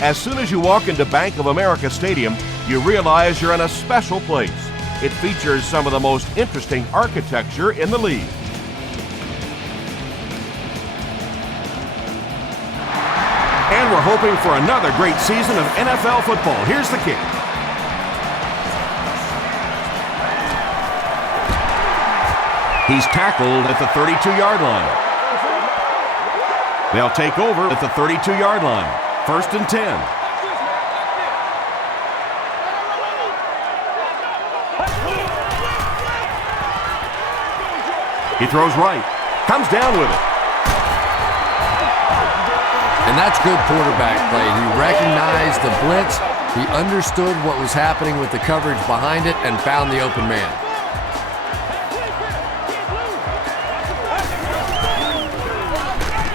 As soon as you walk into Bank of America Stadium, you realize you're in a special place. It features some of the most interesting architecture in the league. And we're hoping for another great season of NFL football. Here's the kick. He's tackled at the 32-yard line. They'll take over at the 32-yard line. 1st and 10. He throws right. Comes down with it. And that's good quarterback play. He recognized the blitz. He understood what was happening with the coverage behind it and found the open man.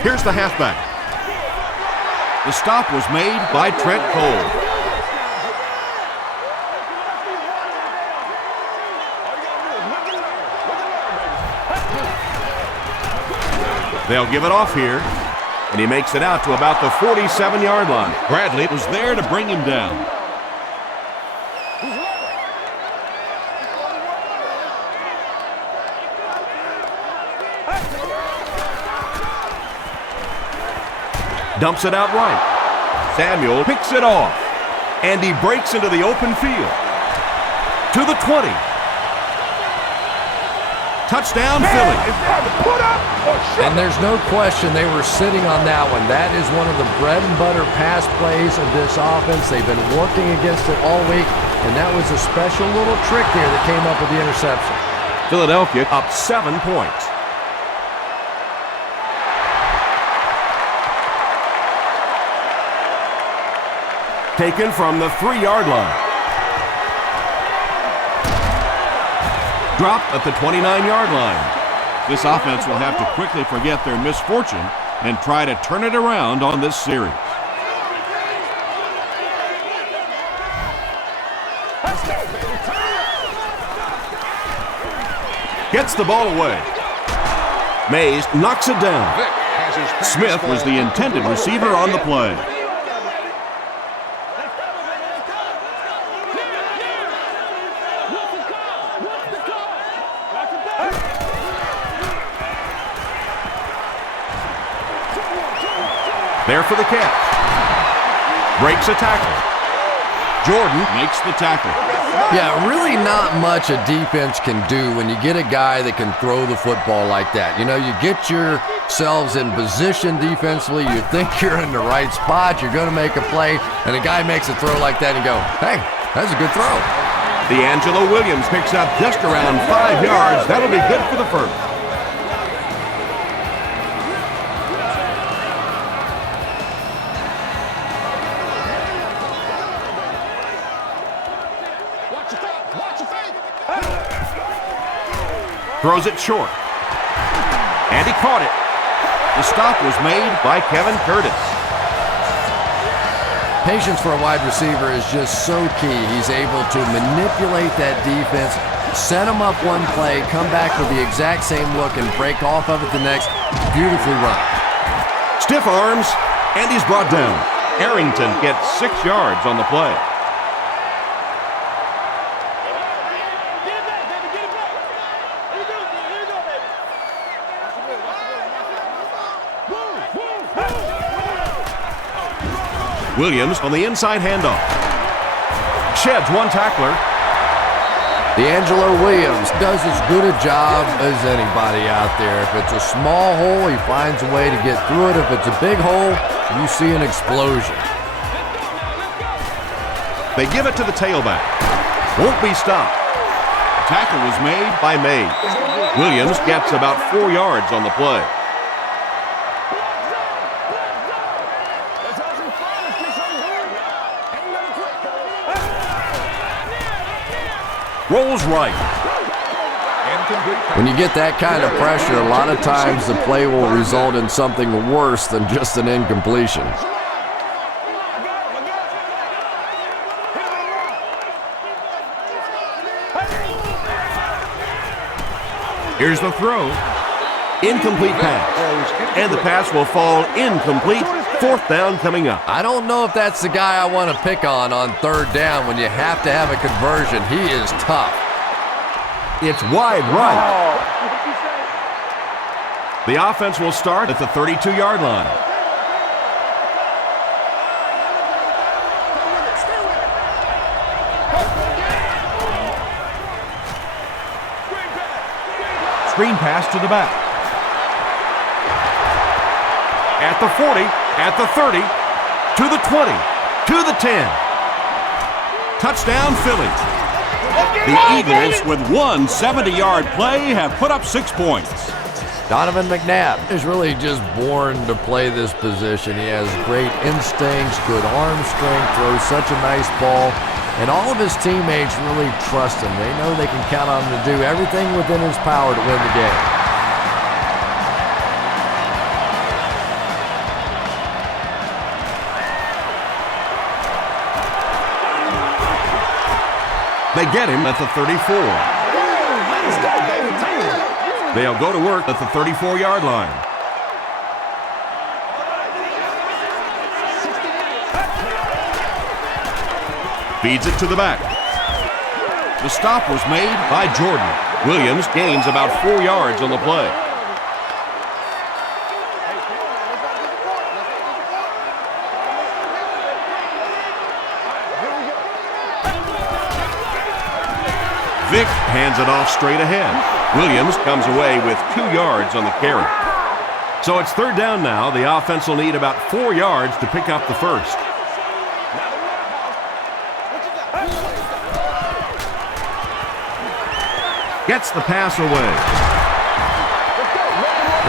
Here's the halfback. The stop was made by Trent Cole. They'll give it off here, and he makes it out to about the 47-yard line. Bradley was there to bring him down. Dumps it out right. Samuel picks it off, and he breaks into the open field. To the 20. Touchdown, Philly. And there's no question they were sitting on that one. That is one of the bread and butter pass plays of this offense. They've been working against it all week, and that was a special little trick there that came up with the interception. Philadelphia up 7 points. Taken from the 3-yard line. Dropped at the 29-yard line. This offense will have to quickly forget their misfortune and try to turn it around on this series. Gets the ball away. Mays knocks it down. Smith was the intended receiver on the play. There for the catch. Breaks a tackle. Jordan makes the tackle. Yeah, really not much a defense can do when you get a guy that can throw the football like that. You know, you get yourselves in position defensively, you think you're in the right spot, you're going to make a play, and a guy makes a throw like that and you go, hey, that's a good throw. D'Angelo Williams picks up just around 5 yards. That'll be good for the first. Throws it short. And he caught it. The stop was made by Kevin Curtis. Patience for a wide receiver is just so key. He's able to manipulate that defense, set them up one play, come back with the exact same look, and break off of it the next. Beautifully run. Stiff arms, and he's brought down. Arrington gets 6 yards on the play. Williams on the inside handoff. Sheds one tackler. D'Angelo Williams does as good a job as anybody out there. If it's a small hole, he finds a way to get through it. If it's a big hole, you see an explosion. They give it to the tailback. Won't be stopped. The tackle was made by Mays. Williams gets about 4 yards on the play. Rolls right. When you get that kind of pressure, a lot of times the play will result in something worse than just an incompletion. Here's the throw. Incomplete pass. And the pass will fall incomplete 4th down coming up. I don't know if that's the guy I want to pick on 3rd down when you have to have a conversion. He is tough. It's wide right. The offense will start at the 32-yard line. Screen pass to the back. At the 40, at the 30, to the 20, to the 10. Touchdown, Philly. The Eagles, with one 70-yard play, have put up 6 points. Donovan McNabb is really just born to play this position. He has great instincts, good arm strength, throws such a nice ball, and all of his teammates really trust him. They know they can count on him to do everything within his power to win the game. They get him at the 34. They'll go to work at the 34-yard line. Feeds it to the back. The stop was made by Jordan. Williams gains about 4 yards on the play. Vick hands it off straight ahead. Williams comes away with 2 yards on the carry. So it's 3rd down now. The offense will need about 4 yards to pick up the first. Gets the pass away.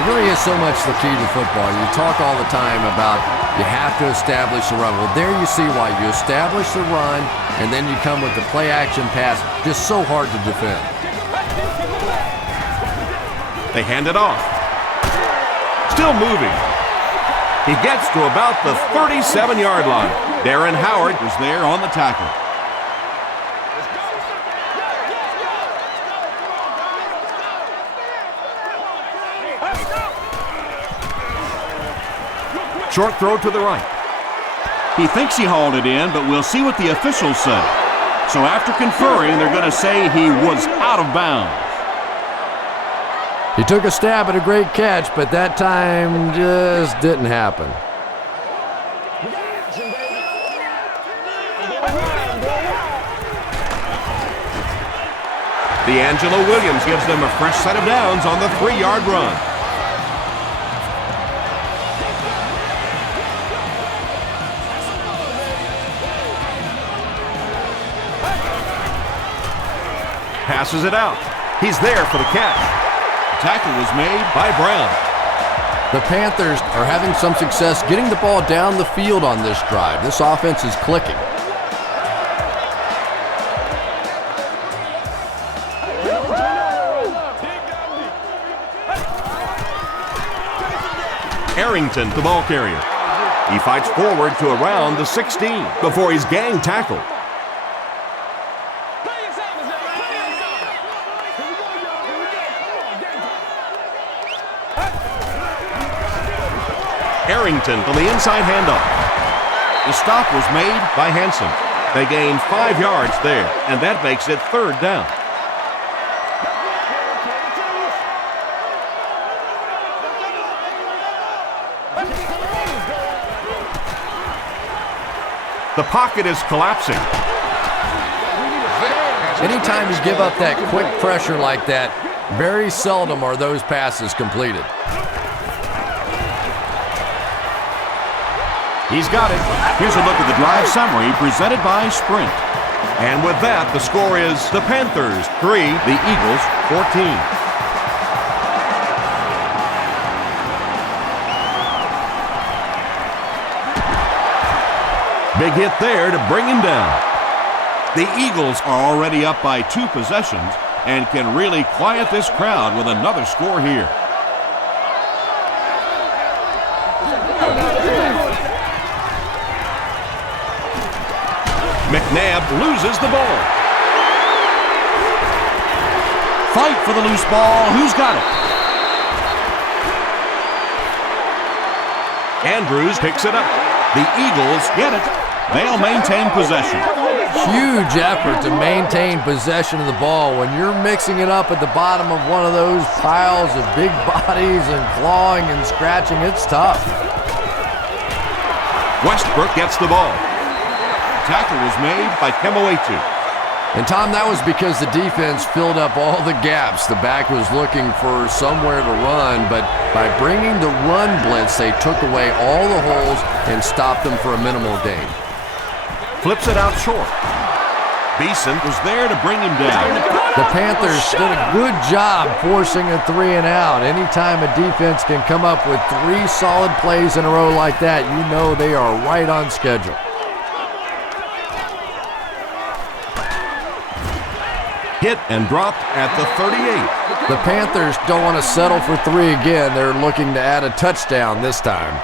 It really is so much the key to football. You talk all the time about you have to establish the run. Well, there you see why. You establish the run, and then you come with the play-action pass. Just so hard to defend. They hand it off. Still moving. He gets to about the 37-yard line. Darren Howard was there on the tackle. Short throw to the right. He thinks he hauled it in, but we'll see what the officials say. So after conferring, they're going to say he was out of bounds. He took a stab at a great catch, but that time just didn't happen. D'Angelo Williams gives them a fresh set of downs on the 3-yard run. Passes it out. He's there for the catch. The tackle was made by Brown. The Panthers are having some success getting the ball down the field on this drive. This offense is clicking. Arrington, the ball carrier. He fights forward to around the 16 before he's gang tackled. Arrington on the inside handoff. The stop was made by Hanson. They gain 5 yards there, and that makes it 3rd down. The pocket is collapsing. Anytime you give up that quick pressure like that, very seldom are those passes completed. He's got it. Here's a look at the drive summary presented by Sprint. And with that, the score is the Panthers 3, the Eagles 14. Big hit there to bring him down. The Eagles are already up by 2 possessions and can really quiet this crowd with another score here. McNabb loses the ball. Fight for the loose ball. Who's got it? Andrews picks it up. The Eagles get it. They'll maintain possession. Huge effort to maintain possession of the ball. When you're mixing it up at the bottom of one of those piles of big bodies and clawing and scratching, it's tough. Westbrook gets the ball. Tackle was made by Kemoetu. And Tom, that was because the defense filled up all the gaps. The back was looking for somewhere to run, but by bringing the run blitz, they took away all the holes and stopped them for a minimal gain. Flips it out short. Beeson was there to bring him down. The Panthers did a good job forcing a 3-and-out. Anytime a defense can come up with 3 solid plays in a row like that, you know they are right on schedule. Hit and dropped at the 38. The Panthers don't want to settle for 3 again. They're looking to add a touchdown this time.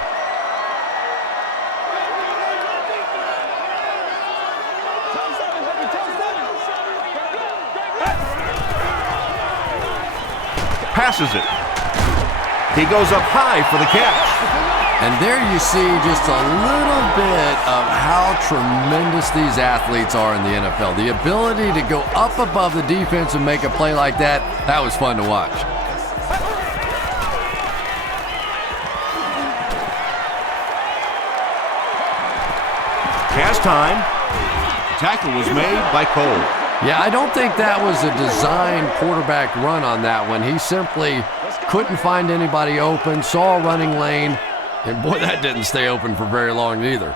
Passes it. He goes up high for the catch. And there you see just a little bit of how tremendous these athletes are in the NFL. The ability to go up above the defense and make a play like that, that was fun to watch. Cast time. Tackle was made by Cole. Yeah, I don't think that was a designed quarterback run on that one. He simply couldn't find anybody open, saw a running lane, and boy, that didn't stay open for very long either.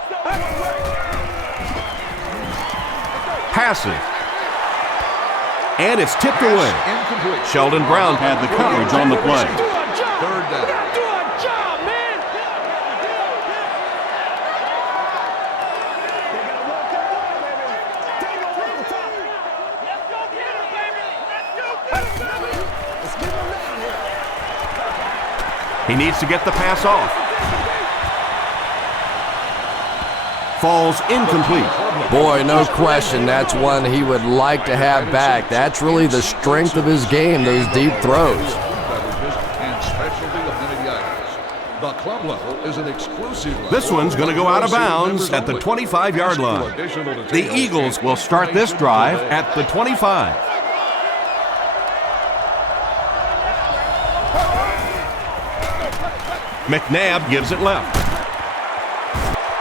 Passing. And it's tipped away. Sheldon Brown had the coverage on the play. Third down. He needs to get the pass off. Falls incomplete. Boy, no question, that's one he would like to have back. That's really the strength of his game, those deep throws. This one's going to go out of bounds at the 25-yard line. The Eagles will start this drive at the 25. McNabb gives it left.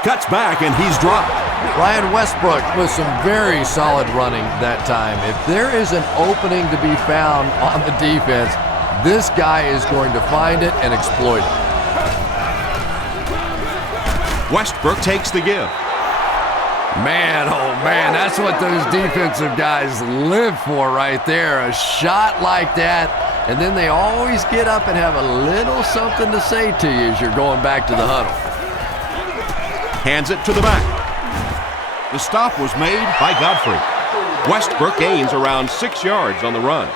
Cuts back and he's dropped. Ryan Westbrook with some very solid running that time. If there is an opening to be found on the defense, this guy is going to find it and exploit it. Westbrook takes the give. Man, oh man, that's what those defensive guys live for right there. A shot like that, and then they always get up and have a little something to say to you as you're going back to the huddle. Hands it to the back. The stop was made by Godfrey. Westbrook gains around 6 yards on the run.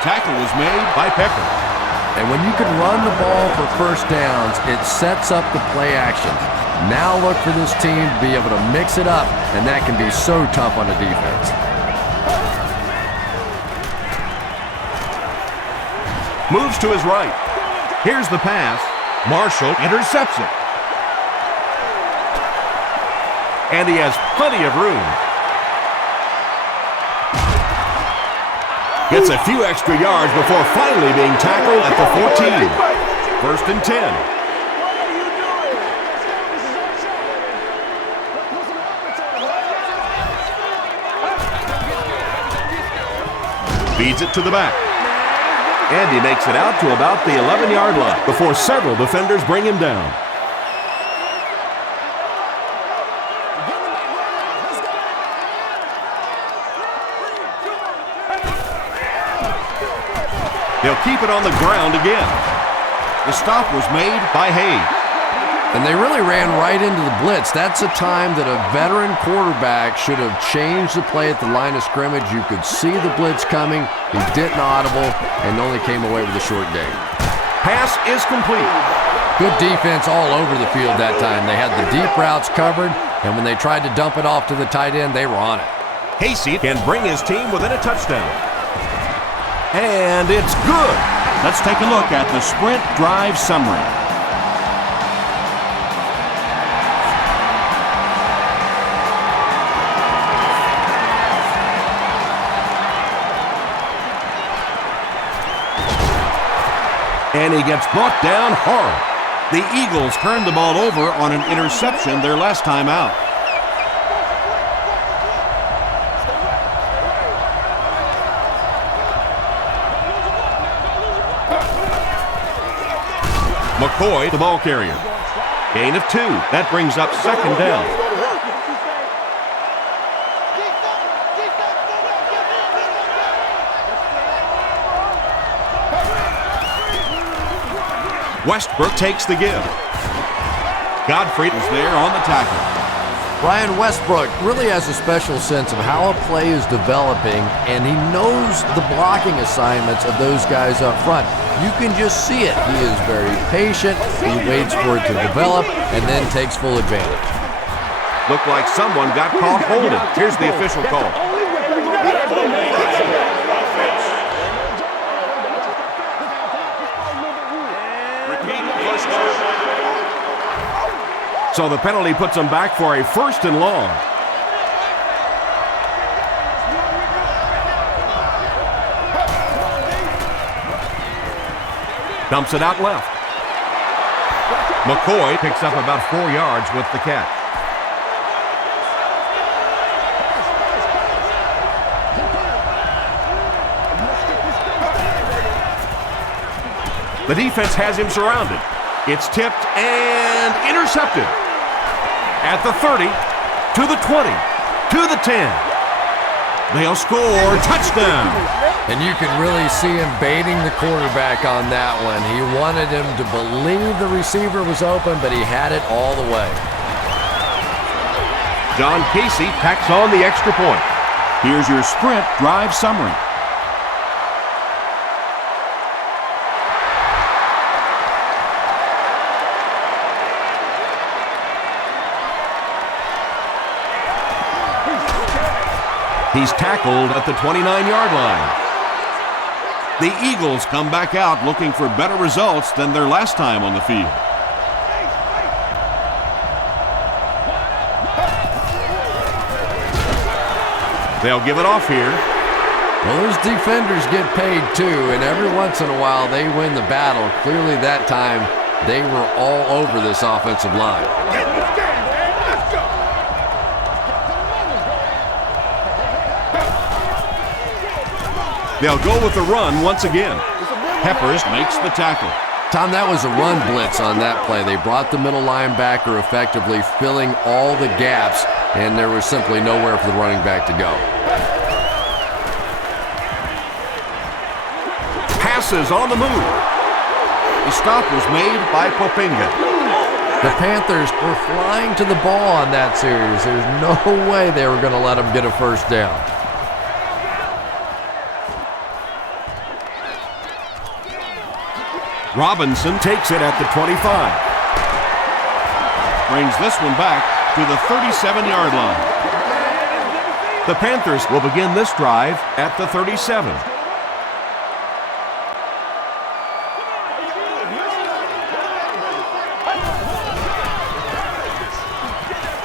Tackle was made by Pecker. And when you can run the ball for first downs, it sets up the play action. Now look for this team to be able to mix it up, and that can be so tough on the defense. Moves to his right. Here's the pass. Marshall intercepts it. And he has plenty of room. Gets a few extra yards before finally being tackled at the 14. First and 10. Feeds it to the back. And he makes it out to about the 11-yard line before several defenders bring him down. They'll keep it on the ground again. The stop was made by Hayes. And they really ran right into the blitz. That's a time that a veteran quarterback should have changed the play at the line of scrimmage. You could see the blitz coming. He didn't audible and only came away with a short gain. Pass is complete. Good defense all over the field that time. They had the deep routes covered, and when they tried to dump it off to the tight end, they were on it. Casey can bring his team within a touchdown. And it's good. Let's take a look at the sprint drive summary. And he gets brought down hard. The Eagles turned the ball over on an interception their last time out. McCoy, the ball carrier. Gain of 2. That brings up second down. Westbrook takes the give. Godfrey is there on the tackle. Brian Westbrook really has a special sense of how a play is developing, and he knows the blocking assignments of those guys up front. You can just see it. He is very patient. He waits for it to develop and then takes full advantage. Looked like someone got caught holding. Here's the official call. So the penalty puts them back for a 1st and long. Dumps it out left. McCoy picks up about 4 yards with the catch. The defense has him surrounded. It's tipped and intercepted. At the 30, to the 20, to the 10. They'll score. Touchdown. And you can really see him baiting the quarterback on that one. He wanted him to believe the receiver was open, but he had it all the way. John Casey packs on the extra point. Here's your sprint drive summary. He's tackled at the 29-yard line. The Eagles come back out looking for better results than their last time on the field. They'll give it off here. Well, those defenders get paid too, and every once in a while they win the battle. Clearly that time they were all over this offensive line. They'll go with the run once again. Peppers makes the tackle. Tom, that was a run blitz on that play. They brought the middle linebacker effectively filling all the gaps, and there was simply nowhere for the running back to go. Passes on the move. The stop was made by Popinga. The Panthers were flying to the ball on that series. There's no way they were going to let them get a first down. Robinson takes it at the 25. Brings this one back to the 37-yard line. The Panthers will begin this drive at the 37.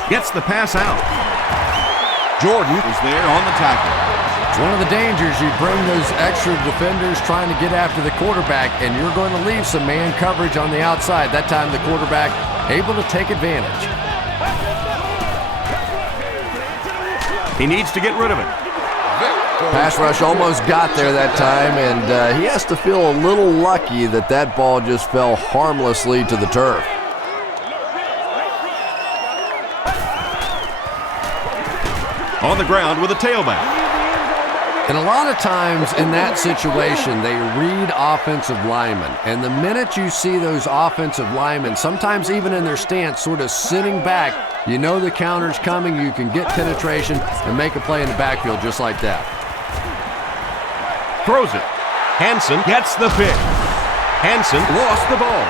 Gets the pass out. Jordan is there on the tackle. It's one of the dangers. You bring those extra defenders trying to get after the quarterback, and you're going to leave some man coverage on the outside. That time the quarterback able to take advantage. He needs to get rid of it. Pass rush almost got there that time, and he has to feel a little lucky that that ball just fell harmlessly to the turf. On the ground with a tailback. And a lot of times in that situation, they read offensive linemen. And the minute you see those offensive linemen, sometimes even in their stance, sort of sitting back, you know the counter's coming, you can get penetration and make a play in the backfield just like that. Throws it. Hansen gets the pick. Hansen lost the ball.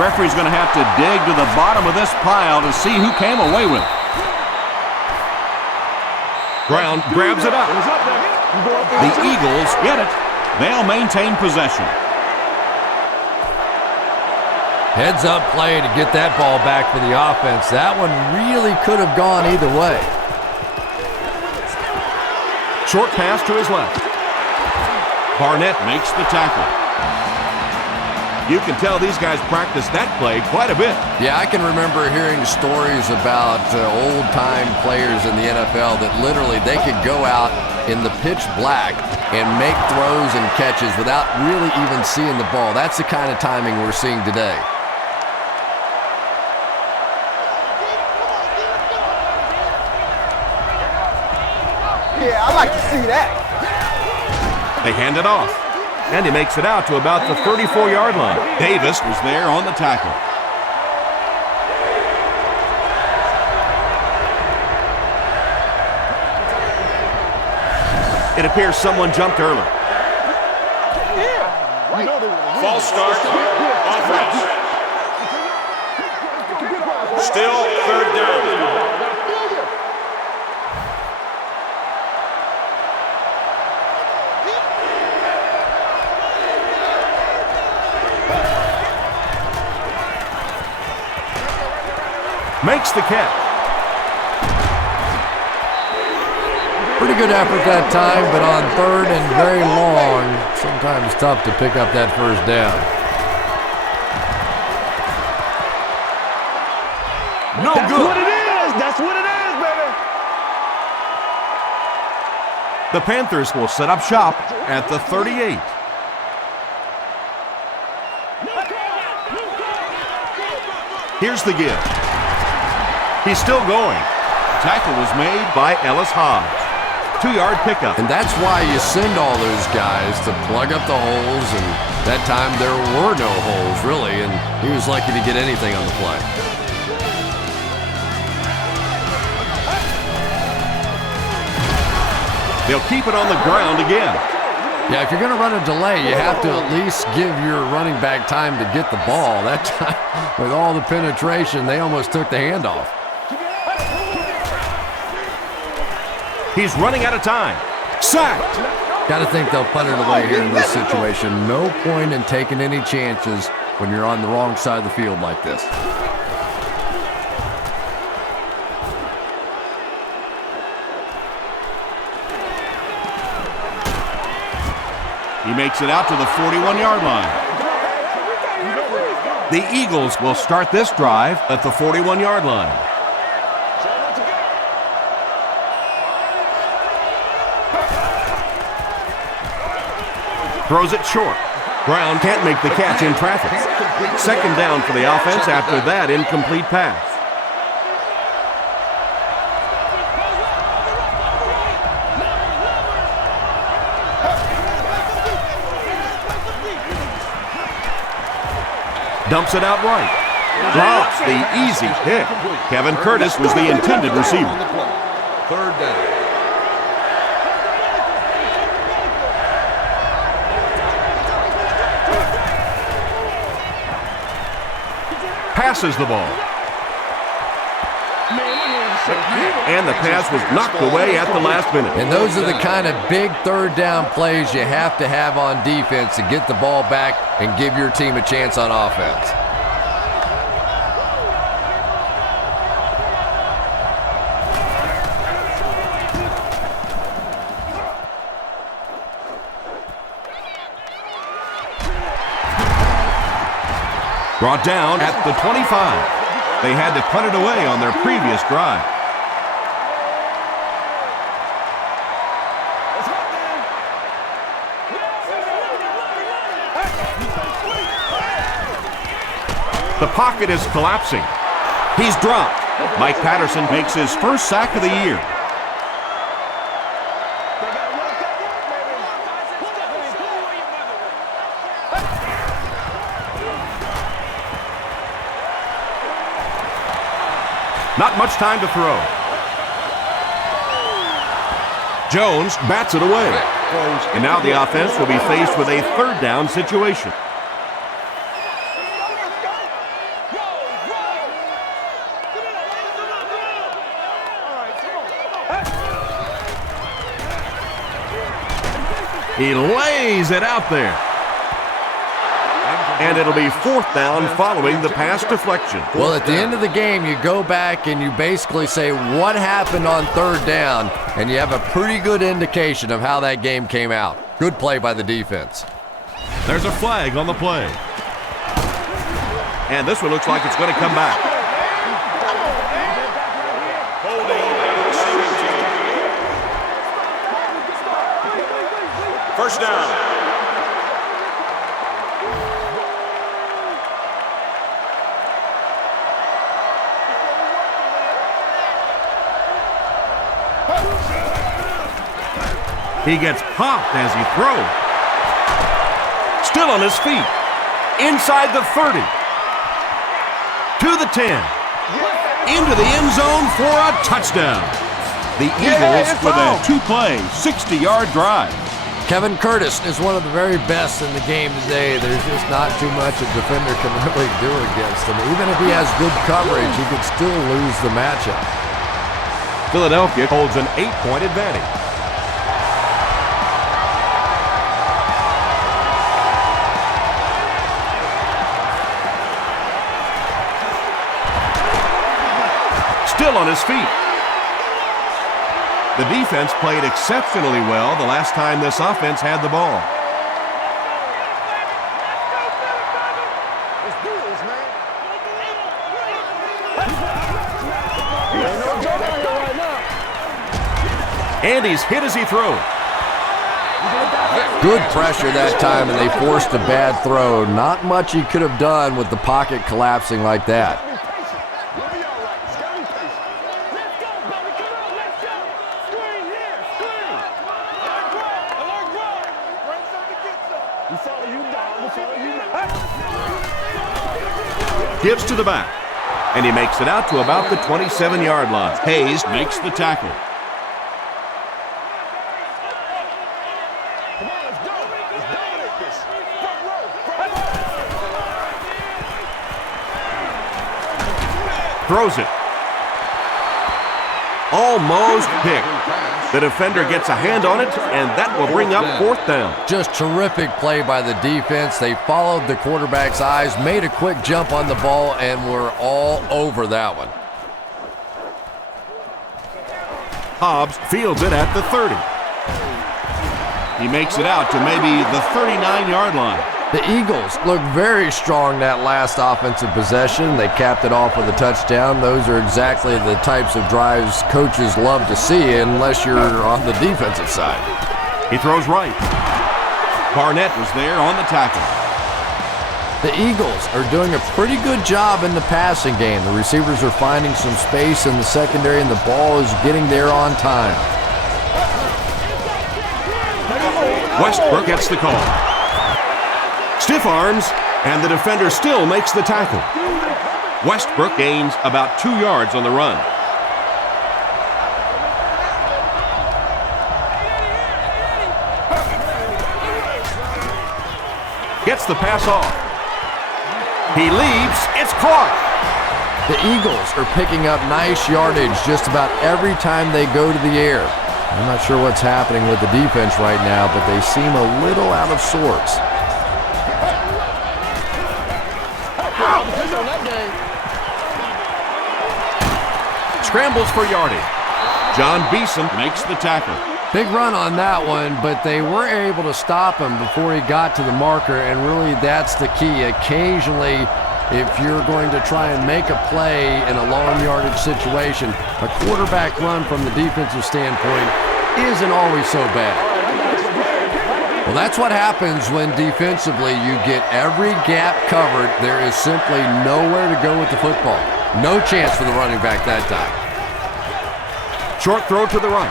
Referee's going to have to dig to the bottom of this pile to see who came away with it. Brown grabs it up. The Eagles get it. They'll maintain possession. Heads-up play to get that ball back for the offense. That one really could have gone either way. Short pass to his left. Barnett Makes the tackle. You can tell these guys practice that play quite a bit. Yeah, I can remember hearing stories about old-time players in the NFL that literally they could go out in the pitch black and make throws and catches without really even seeing the ball. That's the kind of timing we're seeing today. Yeah, I like to see that. They hand it off. And he makes it out to about the 34-yard line. Davis was there on the tackle. It appears someone jumped early. False start. Offense. Still third down. Makes the catch. Pretty good effort that time, but on third and very long, sometimes tough to pick up that first down. No That's good. what it is. That's what it is, baby. The Panthers will set up shop at the 38. Here's the give. He's still going. Tackle was made By Ellis Hodge. 2-yard pickup. And that's why you send all those guys to plug up the holes, and that time there were no holes, really, and he was lucky to get anything on the play. They'll keep it on the ground again. Yeah, if you're going to run a delay, you have to at least give your running back time to get the ball. That time, with all the penetration, they almost took the handoff. He's running out of time. Sacked. Got to think they'll punt it away here in this situation. No point in taking any chances when you're on the wrong side of the field like this. He makes it out to the 41-yard line. The Eagles will start this drive at the 41-yard line. Throws it short. Brown can't make the catch in traffic. Second down for the offense after that incomplete pass. Dumps it out right. Drops the easy pick. Kevin Curtis was the intended receiver. Third down. Passes the ball. And the pass was knocked away at the last minute. And those are the kind of big third down plays you have to have on defense to get the ball back and give your team a chance on offense. Brought down at the 25. They had to punt it away on their previous drive. The pocket is collapsing. He's dropped. Mike Patterson makes his first sack of the year. Not much time to throw. Jones bats it away. And now the offense will be faced with a third down situation. He lays it out there. And it'll be fourth down following the pass deflection. Well, at the end of the game, you go back and you basically say what happened on third down, and you have a pretty good indication of how that game came out. Good play by the defense. There's a flag on the play. And this one looks like it's going to come back. Holding receiving team. First down. He gets popped as he throws. Still on his feet. Inside the 30. To the 10. Into the end zone for a touchdown. The Eagles with a two-play, 60-yard drive. Kevin Curtis is one of the very best in the game today. There's just not too much a defender can really do against him. Even if he has good coverage, he could still lose the matchup. Philadelphia holds an 8-point advantage. Still on his feet. The defense played exceptionally well the last time this offense had the ball. And he's hit as he throws. Good pressure that time, and they forced a bad throw. Not much he could have done with the pocket collapsing like that. Gives to the back, and he makes it out to about the 27-yard line. Hayes makes the tackle. Throws it. Almost picked. The defender gets a hand on it, and that will bring up fourth down. Just terrific play by the defense. They followed the quarterback's eyes, made a quick jump on the ball, and were all over that one. Hobbs fields it at the 30. He makes it out to maybe the 39-yard line. The Eagles look very strong that last offensive possession. They capped it off with a touchdown. Those are exactly the types of drives coaches love to see unless you're on the defensive side. He throws right. Barnett was there on the tackle. The Eagles are doing a pretty good job in the passing game. The receivers are finding some space in the secondary, and the ball is getting there on time. Westbrook gets the call. Stiff arms, and the defender still makes the tackle. Westbrook gains about 2 yards on the run. Gets the pass off. He leaps. It's caught. The Eagles are picking up nice yardage just about every time they go to the air. I'm not sure what's happening with the defense right now, but they seem a little out of sorts. Scrambles for yardage. John Beeson makes the tackle. Big run on that one, but they were able to stop him before he got to the marker, and really that's the key. Occasionally, if you're going to try and make a play in a long yardage situation, a quarterback run from the defensive standpoint isn't always so bad. Well, that's what happens when defensively you get every gap covered. There is simply nowhere to go with the football. No chance for the running back that time. Short throw to the right.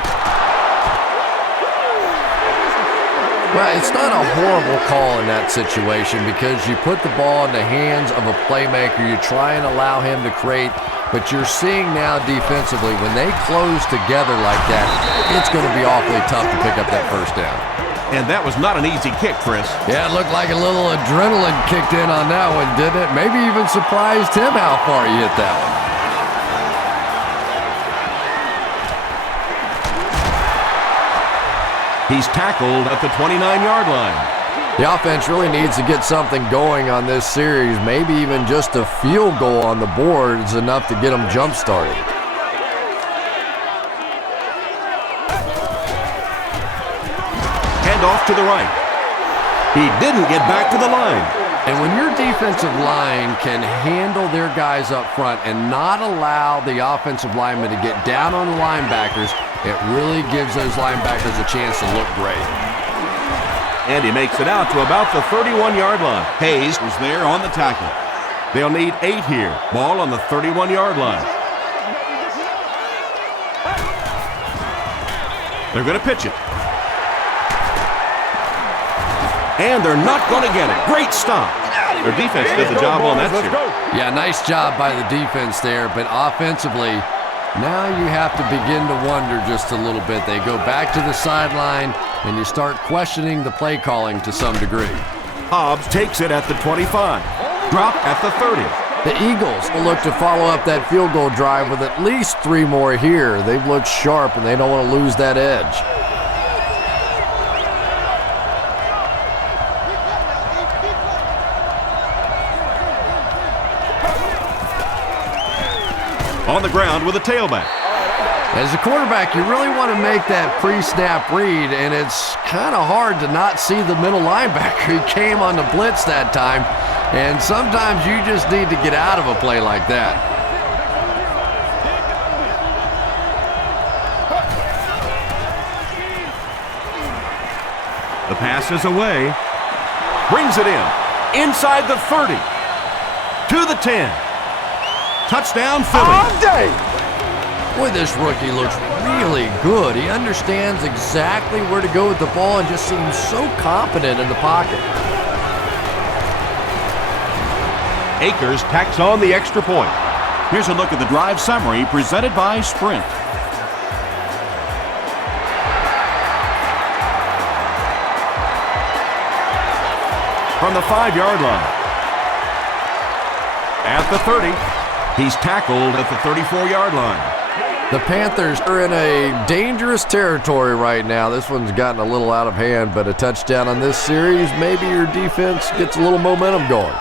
Well, it's not a horrible call in that situation because you put the ball in the hands of a playmaker. You try and allow him to create, but you're seeing now defensively, when they close together like that, it's going to be awfully tough to pick up that first down. And that was not an easy kick, Chris. Yeah, it looked like a little adrenaline kicked in on that one, didn't it? Maybe even surprised him how far he hit that one. He's tackled at the 29-yard line. The offense really needs to get something going on this series. Maybe even just a field goal on the board is enough to get them jump-started. Off to the right. He didn't get back to the line. And when your defensive line can handle their guys up front and not allow the offensive linemen to get down on the linebackers, it really gives those linebackers a chance to look great. And he makes it out to about the 31-yard line. Hayes was there on the tackle. They'll need 8 here. Ball on the 31-yard line. They're going to pitch it. And they're not going to get it. Great stop. Their defense did the job on that shit. Yeah, nice job by the defense there, but offensively, now you have to begin to wonder just a little bit. They go back to the sideline, and you start questioning the play calling to some degree. Hobbs takes it at the 25. Drop at the 30. The Eagles will look to follow up that field goal drive with at least 3 more here. They've looked sharp, and they don't want to lose that edge. On the ground with a tailback. As a quarterback, you really want to make that pre-snap read, and it's kind of hard to not see the middle linebacker who came on the blitz that time, and sometimes you just need to get out of a play like that. The pass is away. Brings it in. Inside the 30. To the 10. Touchdown, Philly. All day. Boy, this rookie looks really good. He understands exactly where to go with the ball and just seems so confident in the pocket. Akers tacks on the extra point. Here's a look at the drive summary presented by Sprint. From the 5-yard line. At the 30. He's tackled at the 34-yard line. The Panthers are in a dangerous territory right now. This one's gotten a little out of hand, but a touchdown on this series, maybe your defense gets a little momentum going.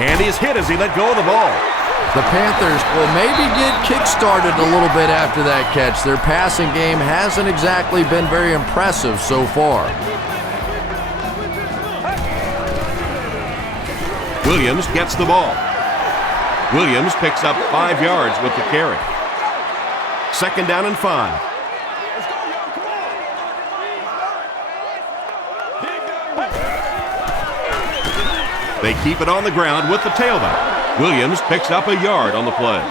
And he's hit as he let go of the ball. The Panthers will maybe get kick-started a little bit after that catch. Their passing game hasn't exactly been very impressive so far. Williams gets the ball. Williams picks up 5 yards with the carry. 2nd down and 5. They keep it on the ground with the tailback. Williams picks up a yard on the play.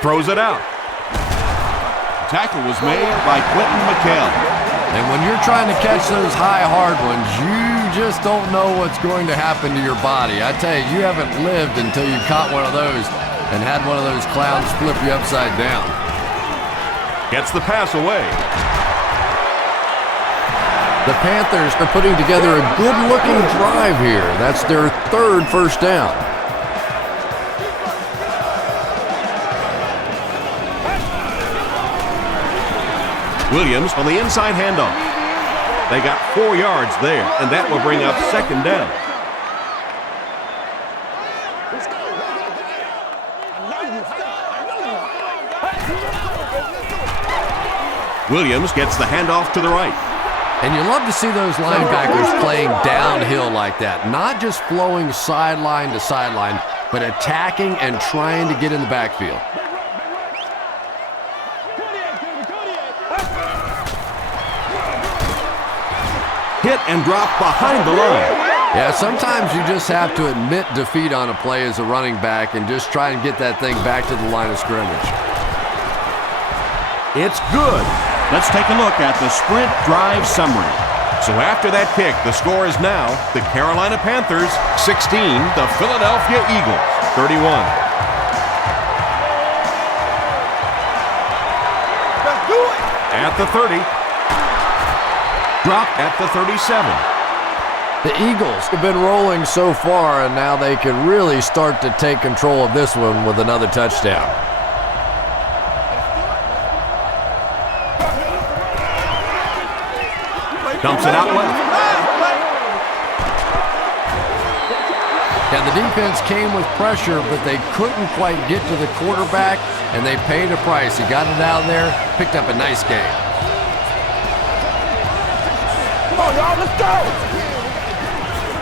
Throws it out. Tackle was made by Quentin McKell. And when you're trying to catch those high, hard ones, you just don't know what's going to happen to your body. I tell you, you haven't lived until you caught one of those and had one of those clowns flip you upside down. Gets the pass away. The Panthers are putting together a good-looking drive here. That's their 3rd first down. Williams on the inside handoff. They got 4 yards there, and that will bring up 2nd down. Williams gets the handoff to the right. And you love to see those linebackers playing downhill like that, not just flowing sideline to sideline, but attacking and trying to get in the backfield. Hit and drop behind the line. Yeah, sometimes you just have to admit defeat on a play as a running back and just try and get that thing back to the line of scrimmage. It's good. Let's take a look at the sprint drive summary. So after that kick, the score is now the Carolina Panthers 16, the Philadelphia Eagles 31. Let's do it. At the 30. Drop at the 37. The Eagles have been rolling so far, and now they can really start to take control of this one with another touchdown. Dumps it out left. Yeah, the defense came with pressure, but they couldn't quite get to the quarterback, and they paid a price. He got it out there, picked up a nice game. Come on, y'all, let's go.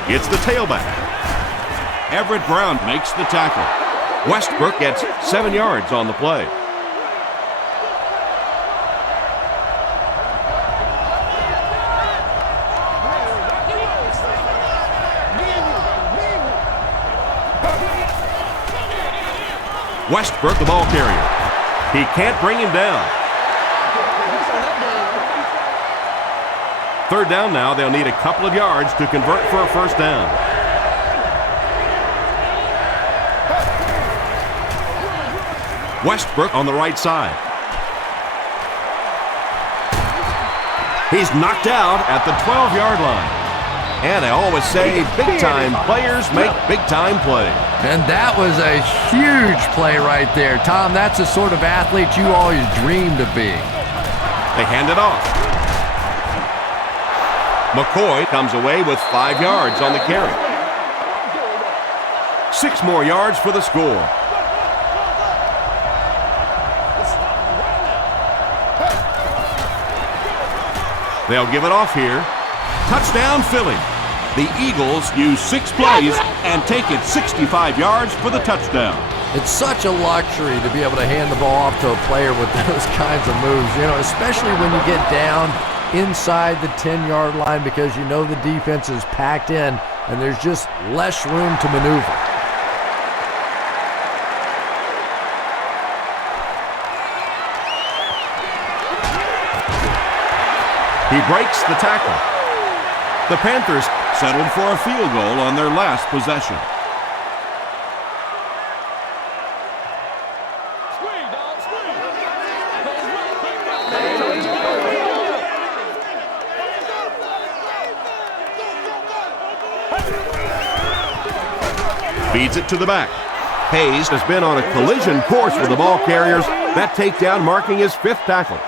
It's the tailback. Everett Brown makes the tackle. Westbrook gets 7 yards on the play. Westbrook, the ball carrier. He can't bring him down. Third down now. They'll need a couple of yards to convert for a first down. Westbrook on the right side. He's knocked out at the 12-yard line. And I always say big-time players make big-time plays. And that was a huge play right there. Tom, that's the sort of athlete you always dreamed of being. They hand it off. McCoy comes away with 5 yards on the carry. 6 more yards for the score. They'll give it off here. Touchdown, Philly. The Eagles use 6 plays and take it 65 yards for the touchdown. It's such a luxury to be able to hand the ball off to a player with those kinds of moves, you know, especially when you get down inside the 10-yard line because you know the defense is packed in and there's just less room to maneuver. He breaks the tackle. The Panthers settled for a field goal on their last possession. feeds it to the back. Hayes has been on a collision course with the ball carriers. That takedown marking his 5th tackle.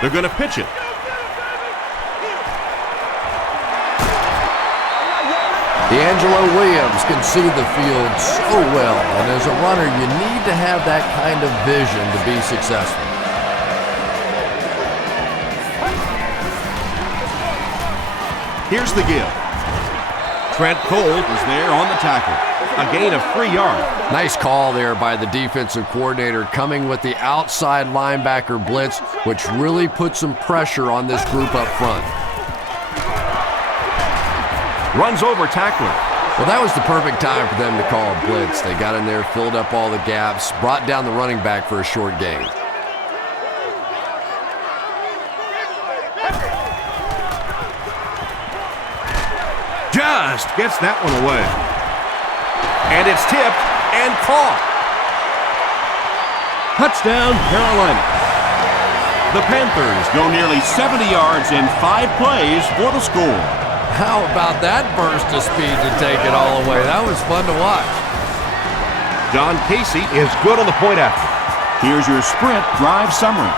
They're going to pitch it. D'Angelo Williams can see the field so well, and as a runner, you need to have that kind of vision to be successful. Here's the give. Trent Cole is there on the tackle. A gain of 3 yards. Nice call there by the defensive coordinator, coming with the outside linebacker blitz, which really put some pressure on this group up front. Runs over tackler. Well, that was the perfect time for them to call a blitz. They got in there, filled up all the gaps, brought down the running back for a short gain. Just gets that one away. And it's tipped and caught. Touchdown, Carolina. The Panthers go nearly 70 yards in 5 plays for the score. How about that burst of speed to take it all away? That was fun to watch. John Casey is good on the point after. Here's your sprint drive summary.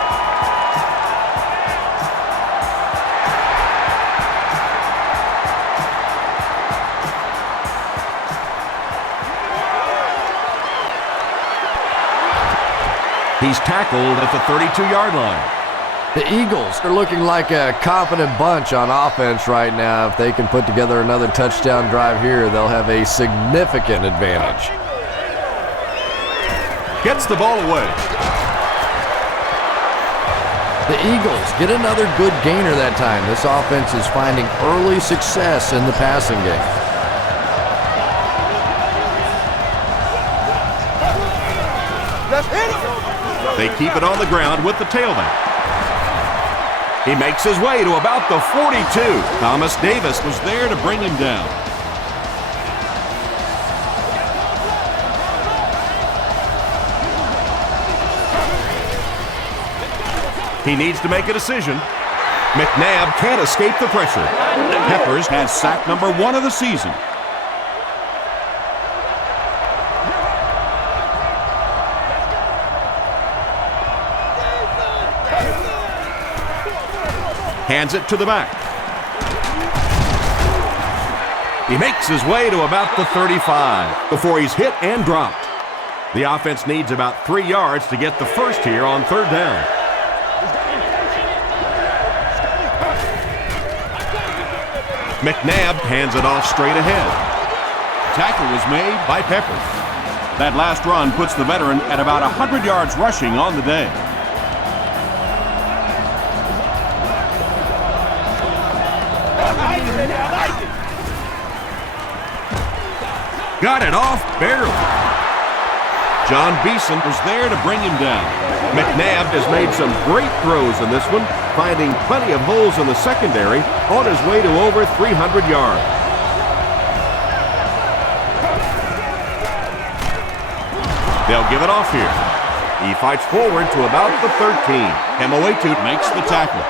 He's tackled at the 32-yard line. The Eagles are looking like a confident bunch on offense right now. If they can put together another touchdown drive here, they'll have a significant advantage. Gets the ball away. The Eagles get another good gainer that time. This offense is finding early success in the passing game. They keep it on the ground with the tailback. He makes his way to about the 42. Thomas Davis was there to bring him down. He needs to make a decision. McNabb can't escape the pressure. Peppers has sack number 1 of the season. Hands it to the back. He makes his way to about the 35 before he's hit and dropped. The offense needs about 3 yards to get the first here on 3rd down. McNabb hands it off straight ahead. Tackle was made by Peppers. That last run puts the veteran at about 100 yards rushing on the day. Got it off barely. John Beeson was there to bring him down. McNabb has made some great throws in this one, finding plenty of holes in the secondary on his way to over 300 yards. They'll give it off here. He fights forward to about the 13. Emoetu makes the tackle.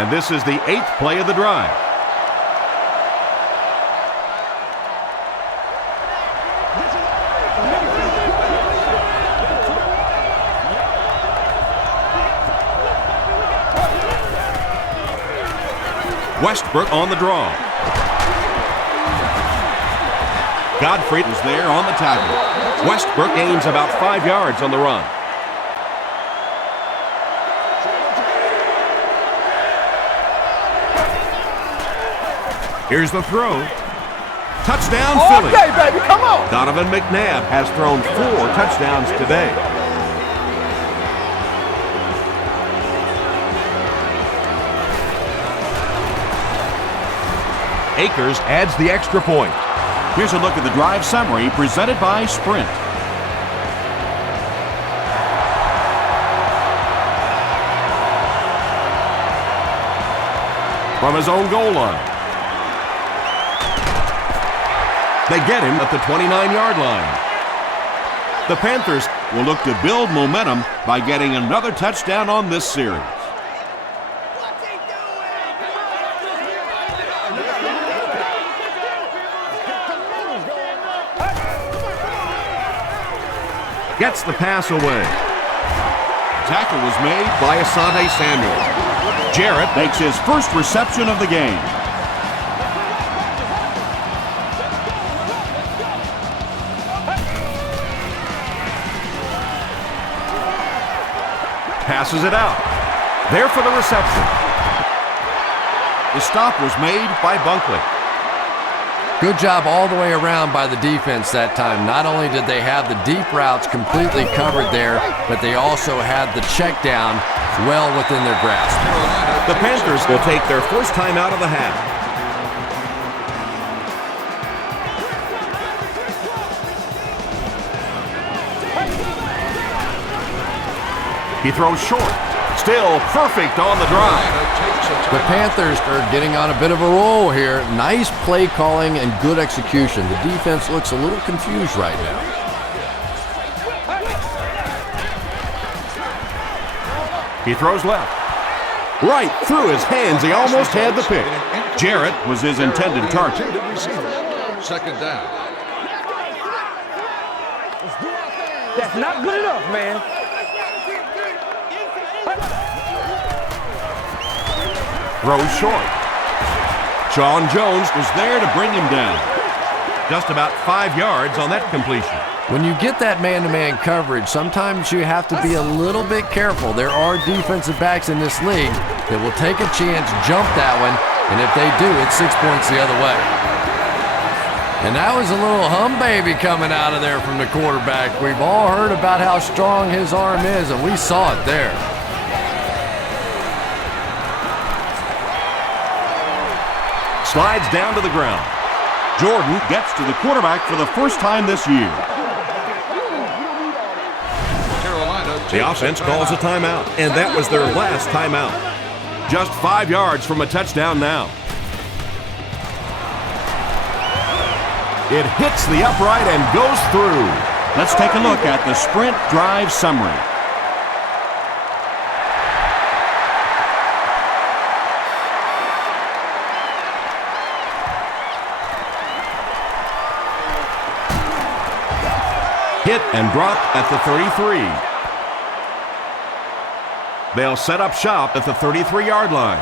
And this is the 8th play of the drive. Westbrook on the draw. Godfrey was there on the tackle. Westbrook gains about 5 yards on the run. Here's the throw. Touchdown, Philly. Okay, baby, come on. Donovan McNabb has thrown 4 touchdowns today. Akers adds the extra point. Here's a look at the drive summary presented by Sprint. From his own goal line. They get him at the 29-yard line. The Panthers Will look to build momentum by getting another touchdown on this series. gets the pass away. Tackle was made By Asante Samuel. Jarrett makes his first reception of the game. Passes it out. There for the reception. The stop was made by Bunkley. Good job all the way around by the defense that time. Not only did they have the deep routes completely covered there, but they also had the check down well within their grasp. The Panthers will take their first time out of the half. He throws short. Still perfect on the drive. The Panthers are getting on a bit of a roll here. Nice play calling and good execution. The defense looks a little confused right now. He throws left. Right through his hands. He almost had the pick. Jarrett was his intended target. Second down. That's not good enough, man. Throws short. Sean Jones was there to bring him down. Just about 5 yards on that completion. When you get that man-to-man coverage, sometimes you have to be a little bit careful. There are defensive backs in this league that will take a chance, jump that one, and if they do, it's 6 points the other way. And that was a little hum baby coming out of there from the quarterback. We've all heard about how strong his arm is, and we saw it there. Slides down to the ground. Jordan gets to the quarterback for the first time this year. Carolina The offense calls a timeout, and that was their last timeout. Just 5 yards from a touchdown now. It hits the upright and goes through. Let's take a look at the sprint drive summary. Hit and drop at the 33. They'll set up shop at the 33-yard line.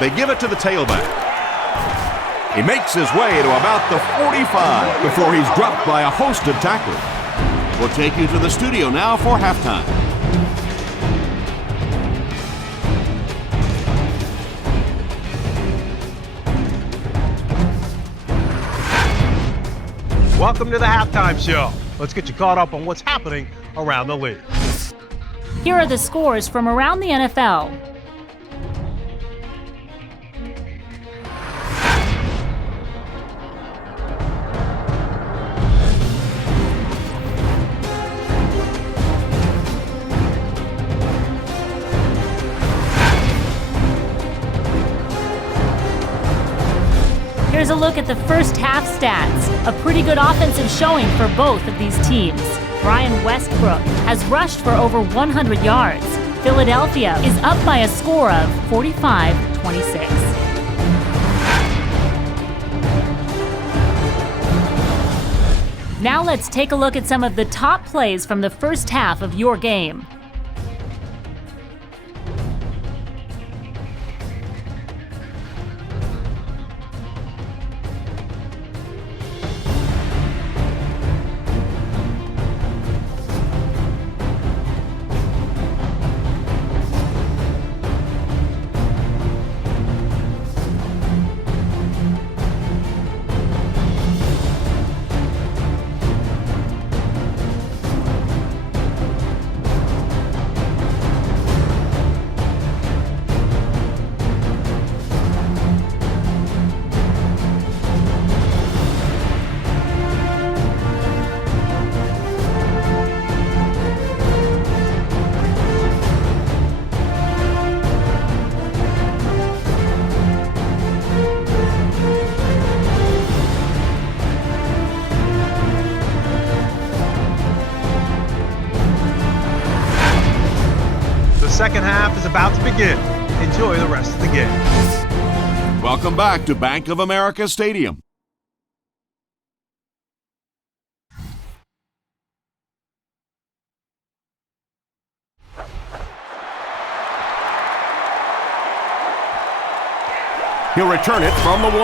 They give it to the tailback. He makes his way to about the 45 before he's dropped by a host of tacklers. We'll take you to the studio now for halftime. Welcome to the halftime show. Let's get you caught up on what's happening around the league. Here are the scores from around the NFL. Here's a look at the first half stats. A pretty good offensive showing for both of these teams. Brian Westbrook has rushed for over 100 yards. Philadelphia is up by a score of 45-26. Now let's take a look at some of the top plays from the first half of your game. Second half is about to begin. Enjoy the rest of the game. Welcome back to Bank of America Stadium. He'll return it from the 1.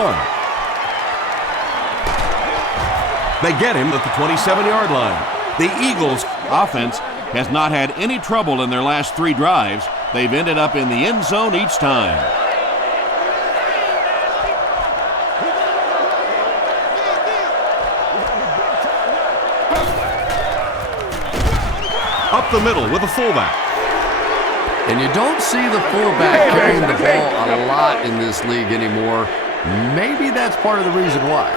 They get him at the 27-yard line. The Eagles' offense has not had any trouble in their last 3 drives. They've ended up in the end zone each time. Up the middle with a fullback. And you don't see the fullback carrying the ball a lot in this league anymore. Maybe that's part of the reason why.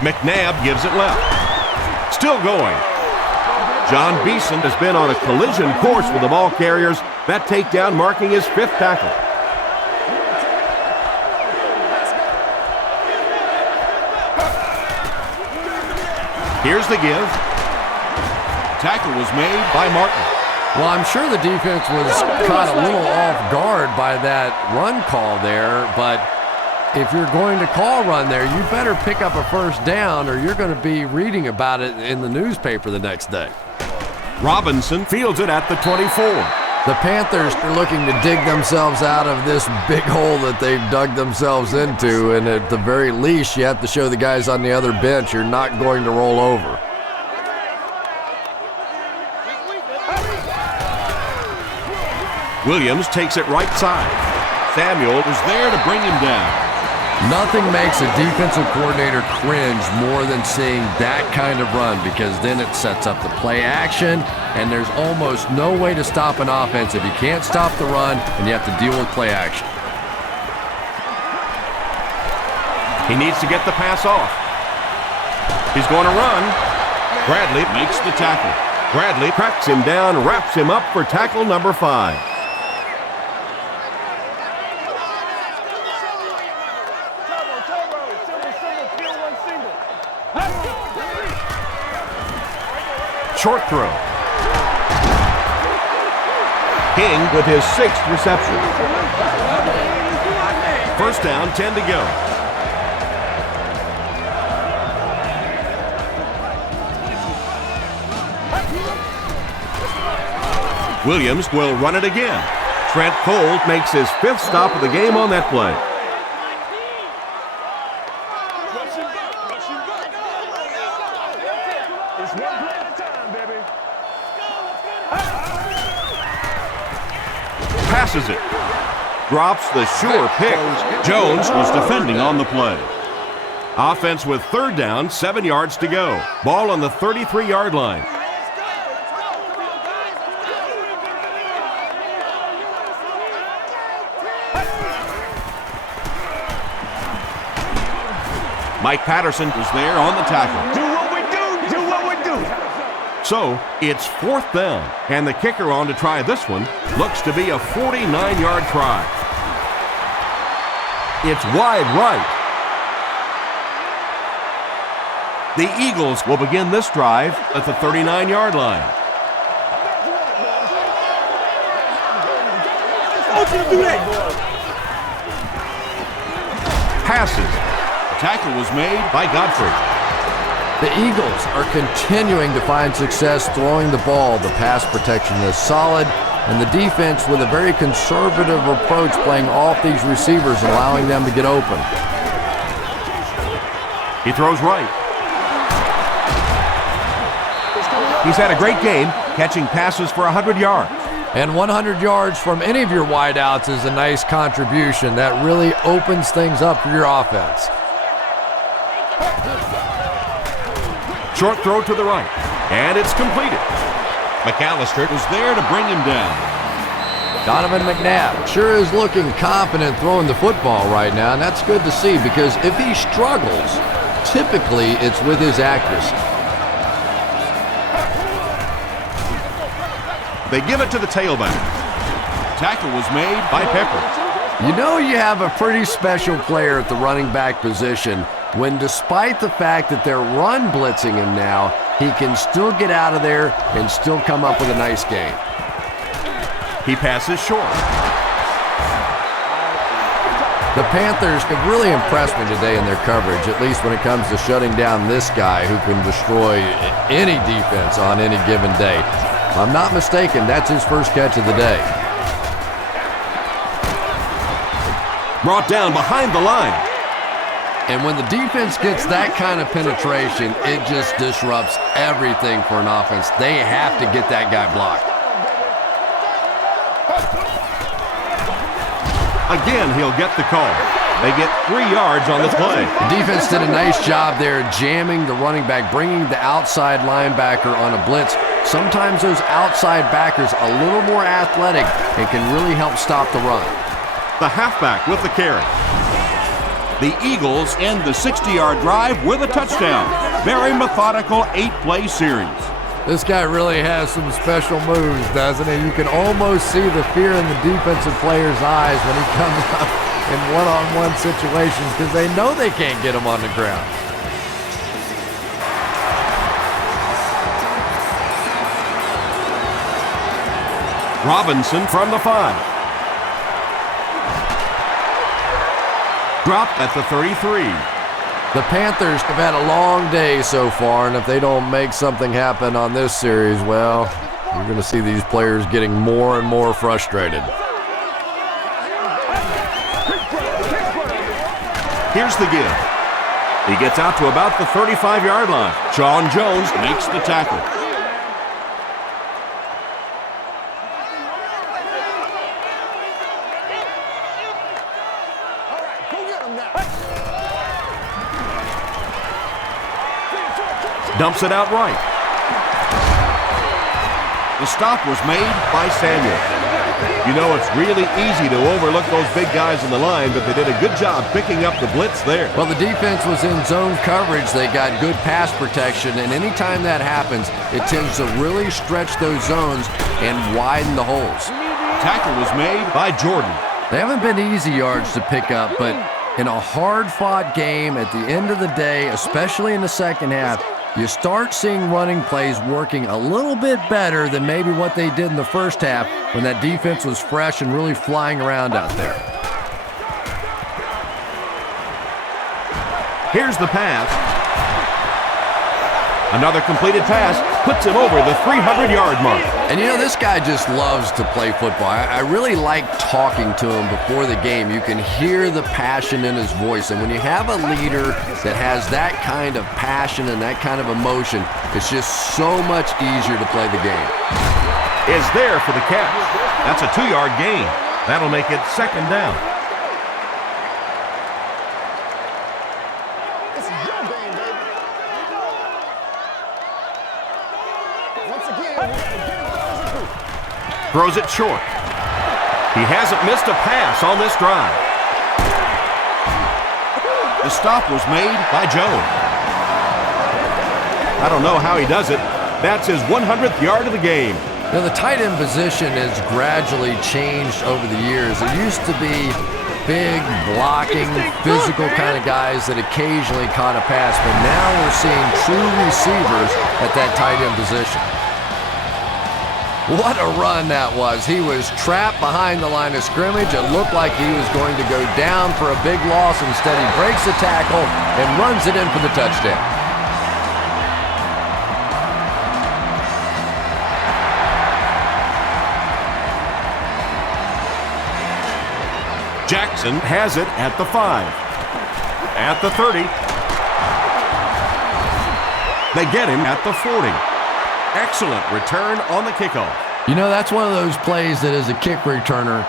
McNabb gives it left. Still going. John Beeson has been on a collision course with the ball carriers. That takedown marking his 5th tackle. Here's the give. Tackle was made by Martin. Well, I'm sure the defense was caught a little off guard by that run call there, but if you're going to call run there, you better pick up a first down or you're going to be reading about it in the newspaper the next day. Robinson fields it at the 24. The Panthers are looking to dig themselves out of this big hole that they've dug themselves into, and at the very least, you have to show the guys on the other bench you're not going to roll over. Williams takes it right side. Samuel is there to bring him down. Nothing makes a defensive coordinator cringe more than seeing that kind of run, because then it sets up the play action, and there's almost no way to stop an offense if you can't stop the run and you have to deal with play action. He needs to get the pass off. He's going to run. Bradley Makes the tackle. Bradley tracks him down, wraps him up for tackle number 5. Short throw. King with his 6th reception. First down, 10 to go. Williams will run it again. Trent Cole makes his 5th stop of the game on that play. It's one play at a time, baby. Passes it. Drops the sure pick. Jones was defending on the play. Offense with 3rd down, 7 yards to go. Ball on the 33-yard line. Mike Patterson Was there on the tackle. Do what we do. Do what we do. So it's 4th down, and the kicker on to try this one looks to be a 49-yard try. It's wide right. The Eagles will begin this drive at the 39-yard line. Passes. Tackle was made By Godfrey. The Eagles are continuing to find success throwing the ball. The pass protection is solid, and the defense with a very conservative approach playing off these receivers and allowing them to get open. He throws right. He's had a great game, catching passes for 100 yards. And 100 yards from any of your wideouts is a nice contribution. That really opens things up for your offense. Short throw to the right, and it's completed. McAllister was there to bring him down. Donovan McNabb sure is looking confident throwing the football right now, and that's good to see because if he struggles, typically it's with his accuracy. They give it to the tailback. Tackle was made By Pepper. You know you have a pretty special player at the running back position when, despite the fact that they're run blitzing him now, he can still get out of there and still come up with a nice game. He passes short. The Panthers have really impressed me today in their coverage, at least when it comes to shutting down this guy who can destroy any defense on any given day. If I'm not mistaken, that's his first catch of the day. Brought down behind the line. And when the defense gets that kind of penetration, it just disrupts everything for an offense. They have to get that guy blocked. Again, he'll get the call. They get 3 yards on the play. The defense did a nice job there jamming the running back, bringing the outside linebacker on a blitz. Sometimes those outside backers a little more athletic and can really help stop the run. The halfback with the carry. The Eagles end the 60-yard drive with a touchdown. Very methodical 8-play series. This guy really has some special moves, doesn't he? You can almost see the fear in the defensive player's eyes when he comes up in one-on-one situations because they know they can't get him on the ground. Robinson from the 5. Dropped at the 33. The Panthers have had a long day so far, and if they don't make something happen on this series, well, you're going to see these players getting more and more frustrated. Here's the give. He gets out to about the 35-yard line. Sean Jones Makes the tackle. dumps it outright. The stop was made by Samuel. You know, it's really easy to overlook those big guys in the line, but they did a good job picking up the blitz there. Well, the defense was in zone coverage. They got good pass protection, and anytime that happens, it tends to really stretch those zones and widen the holes. Tackle was made by Jordan. They haven't been easy yards to pick up, but in a hard-fought game at the end of the day, especially in the second half, you start seeing running plays working a little bit better than maybe what they did in the first half when that defense was fresh and really flying around out there. Here's the pass. Another completed pass puts him over the 300-yard mark. And you know, this guy just loves to play football. I really like talking to him before the game. You can hear the passion in his voice. And when you have a leader that has that kind of passion and that kind of emotion, it's just so much easier to play the game. Is there for the catch. That's a 2-yard gain. That'll make it second down. Throws it short. He hasn't missed a pass on this drive. The stop was made by Jones. I don't know how he does it. That's his 100th yard of the game. Now, the tight end position has gradually changed over the years. It used to be big, blocking, physical kind of guys that occasionally caught a pass, but now we're seeing true receivers at that tight end position. What a run that was. He was trapped behind the line of scrimmage. It looked like he was going to go down for a big loss. Instead, he breaks the tackle and runs it in for the touchdown. Jackson has it at the 5. At the 30. They get him at the 40. Excellent return on the kickoff. You know, that's one of those plays that as a kick returner,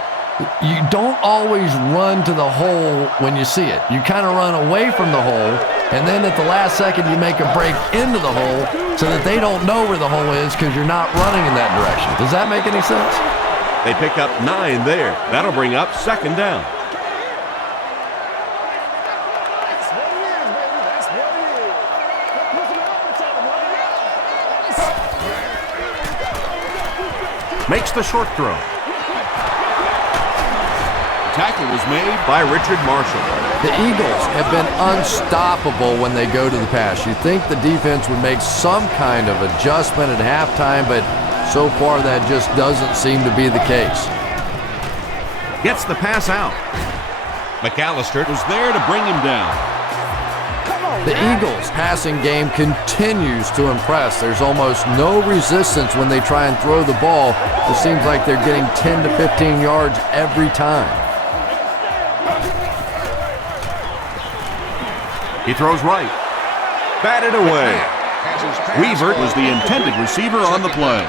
you don't always run to the hole when you see it. You kind of run away from the hole, and then at the last second you make a break into the hole so that they don't know where the hole is because you're not running in that direction. Does that make any sense? They pick up 9 there. That'll bring up second down. Makes the short throw. Tackle was made by Richard Marshall. The Eagles have been unstoppable when they go to the pass. You'd think the defense would make some kind of adjustment at halftime, but so far that just doesn't seem to be the case. Gets the pass out. McAllister was there to bring him down. The Eagles' passing game continues to impress. There's almost no resistance when they try and throw the ball. It seems like they're getting 10 to 15 yards every time. He throws right. Batted away. Weaver was the intended receiver on the play.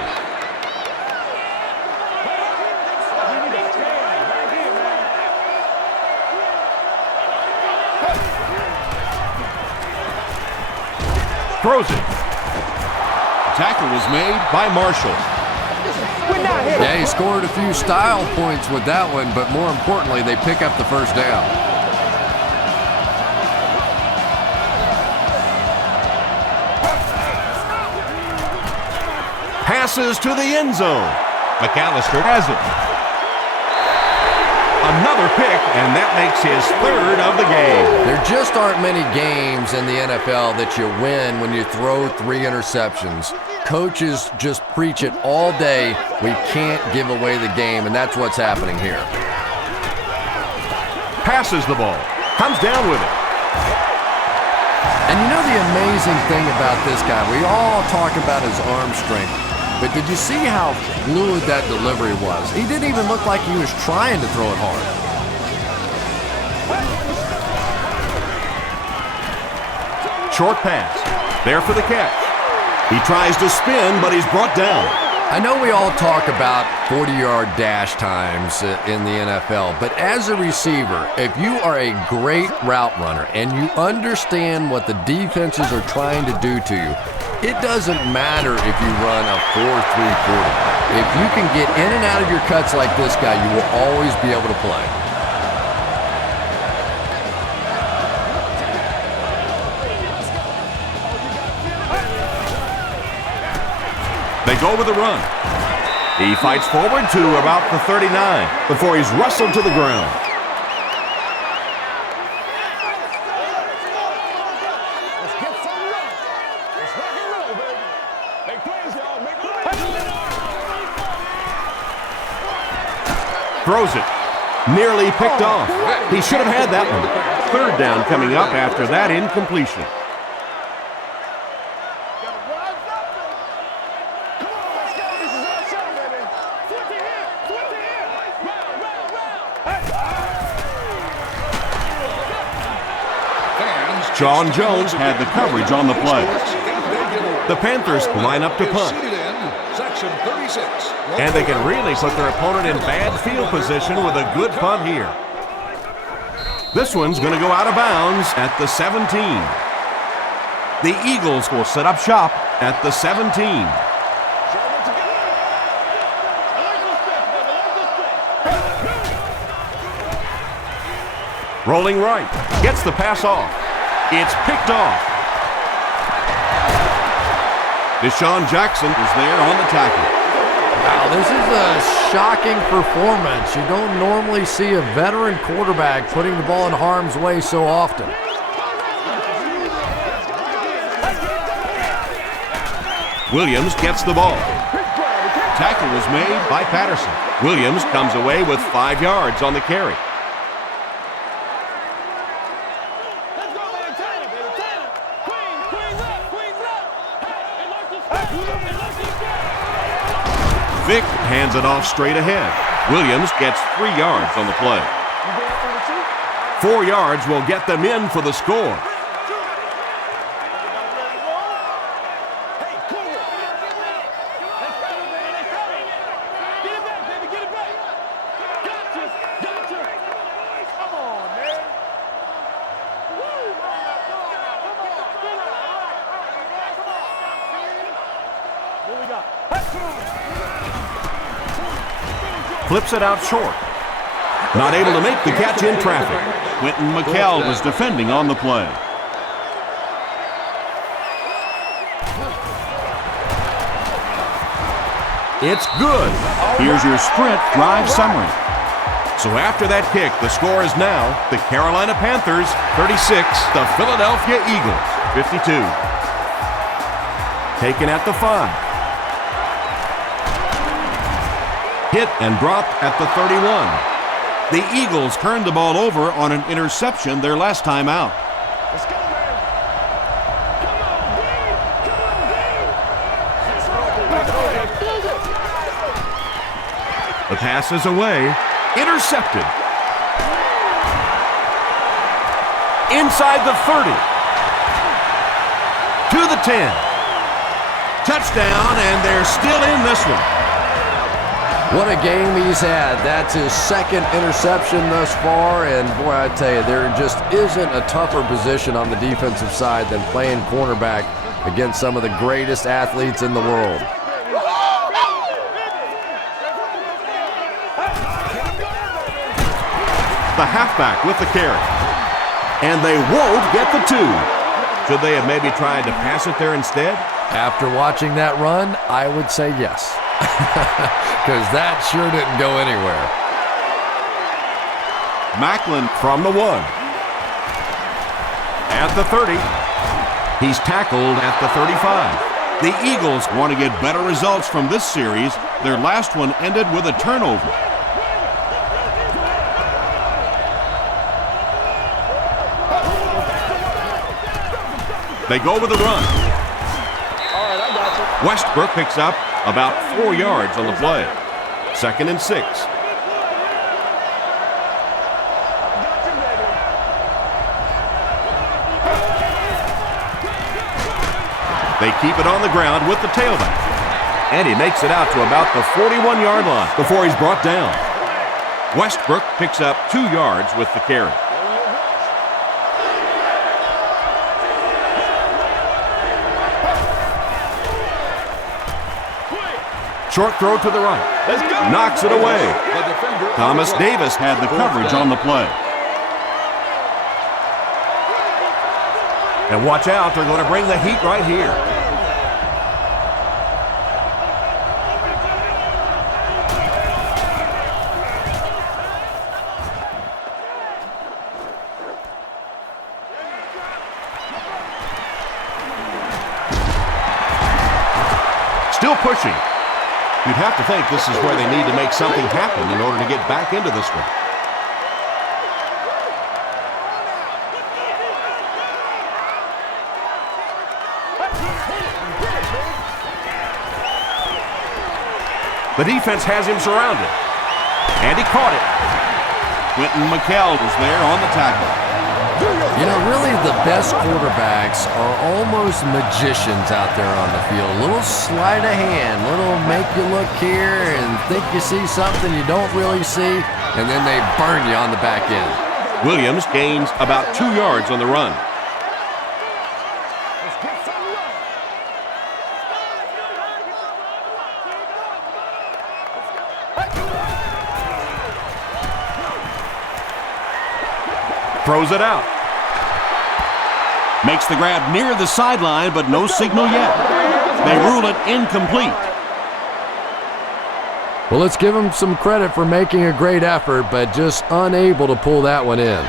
Throws it. Tackle was made by Marshall. Yeah, he scored a few style points with that one, but more importantly, they pick up the first down. Passes to the end zone. McAllister has it. Another pick, and that makes his 3rd of the game. There just aren't many games in the NFL that you win when you throw 3 interceptions. Coaches just preach it all day. We can't give away the game, and that's what's happening here. Passes the ball. Comes down with it. And you know the amazing thing about this guy, we all talk about his arm strength, but did you see how fluid that delivery was? He didn't even look like he was trying to throw it hard. Short pass. There for the catch. He tries to spin, but he's brought down. I know we all talk about 40-yard dash times in the NFL, but as a receiver, if you are a great route runner and you understand what the defenses are trying to do to you, it doesn't matter if you run a 4-3 quarterback. If you can get in and out of your cuts like this guy, you will always be able to play. They go with a run. He fights forward to about the 39 before he's wrestled to the ground. Let's get some run. Let's rock and roll, baby. Make plays, y'all. Make plays. Throws it. Nearly picked off. He should have had that one. Third down coming up after that incompletion. Sean Jones had the coverage on the play. The Panthers line up to punt. And they can really put their opponent in bad field position with a good punt here. This one's going to go out of bounds at the 17. The Eagles will set up shop at the 17. Rolling right. Gets the pass off. It's picked off. Deshaun Jackson is there on the tackle. Wow, this is a shocking performance. You don't normally see a veteran quarterback putting the ball in harm's way so often. Williams gets the ball. Tackle was made by Patterson. Williams comes away with 5 yards on the carry. Vick hands it off straight ahead. Williams gets 3 yards on the play. 4 yards will get them in for the score. Flips it out short. Not able to make the catch in traffic. Quentin McKell was defending on the play. It's good. Here's your sprint drive summary. So after that kick, the score is now the Carolina Panthers 36, the Philadelphia Eagles 52. Taken at the 5. Hit and dropped at the 31. The Eagles turned the ball over on an interception their last time out. Let's go, man. Come on, Dean. Come on, Dean. The pass is away. Intercepted. Inside the 30. To the 10. Touchdown, and they're still in this one. What a game he's had. That's his second interception thus far, and boy, I tell you, there just isn't a tougher position on the defensive side than playing cornerback against some of the greatest athletes in the world. The halfback with the carry. And they won't get the 2. Should they have maybe tried to pass it there instead? After watching that run, I would say yes. Because that sure didn't go anywhere. Macklin from the 1. At the 30. He's tackled at the 35. The Eagles want to get better results from this series. Their last one ended with a turnover. They go with a run. Westbrook picks up about 4 yards on the play. 2nd and 6. They keep it on the ground with the tailback. And he makes it out to about the 41-yard line before he's brought down. Westbrook picks up 2 yards with the carry. Short throw to the right. Knocks it away. Thomas Davis had the coverage on the play. And watch out, they're going to bring the heat right here. Still pushing. You'd have to think this is where they need to make something happen in order to get back into this one. The defense has him surrounded. And he caught it. Quentin McKell was there on the tackle. You know, really the best quarterbacks are almost magicians out there on the field. A little sleight of hand, little make you look here and think you see something you don't really see, and then they burn you on the back end. Williams gains about 2 yards on the run. Throws it out. Makes the grab near the sideline, but no signal yet. They rule it incomplete. Well, let's give them some credit for making a great effort, but just unable to pull that one in.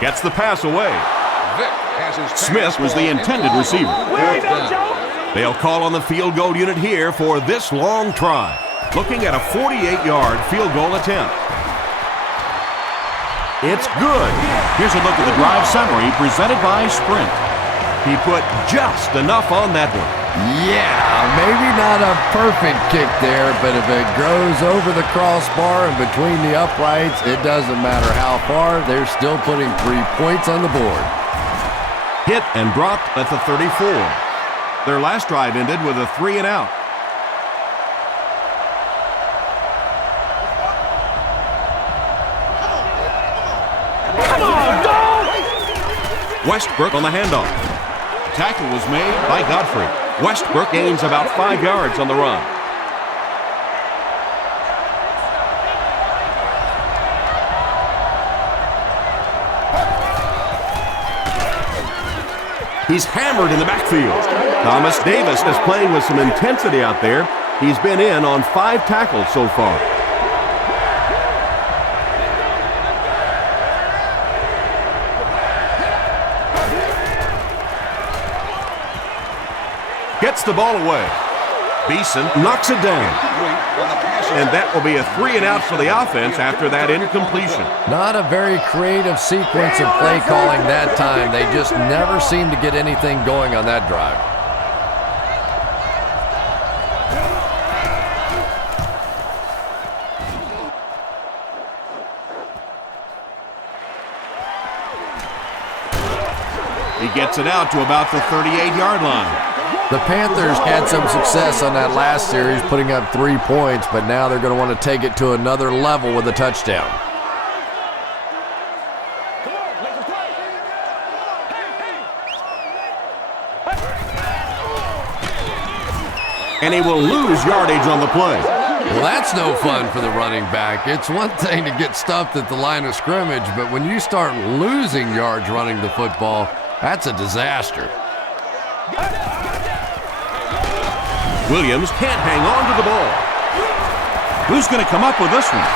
Gets the pass away. Vic has his Smith was the intended receiver. Fourth down. They'll call on the field goal unit here for this long try. Looking at a 48-yard field goal attempt. It's good. Here's a look at the drive summary presented by Sprint. He put just enough on that one. Yeah, maybe not a perfect kick there, but if it goes over the crossbar and between the uprights, it doesn't matter how far, they're still putting 3 points on the board. Hit and dropped at the 34. Their last drive ended with a 3-and-out. Westbrook on the handoff. Tackle was made by Godfrey. Westbrook gains about 5 yards on the run. He's hammered in the backfield. Thomas Davis is playing with some intensity out there. He's been in on 5 tackles so far. Gets the ball away. Beeson knocks it down. And that will be a 3-and-out for the offense after that incompletion. Not a very creative sequence of play calling that time. They just never seem to get anything going on that drive. He gets it out to about the 38-yard line. The Panthers had some success on that last series, putting up 3 points, but now they're going to want to take it to another level with a touchdown. And he will lose yardage on the play. Well, that's no fun for the running back. It's one thing to get stuffed at the line of scrimmage, but when you start losing yards running the football, that's a disaster. Williams can't hang on to the ball. Who's going to come up with this one?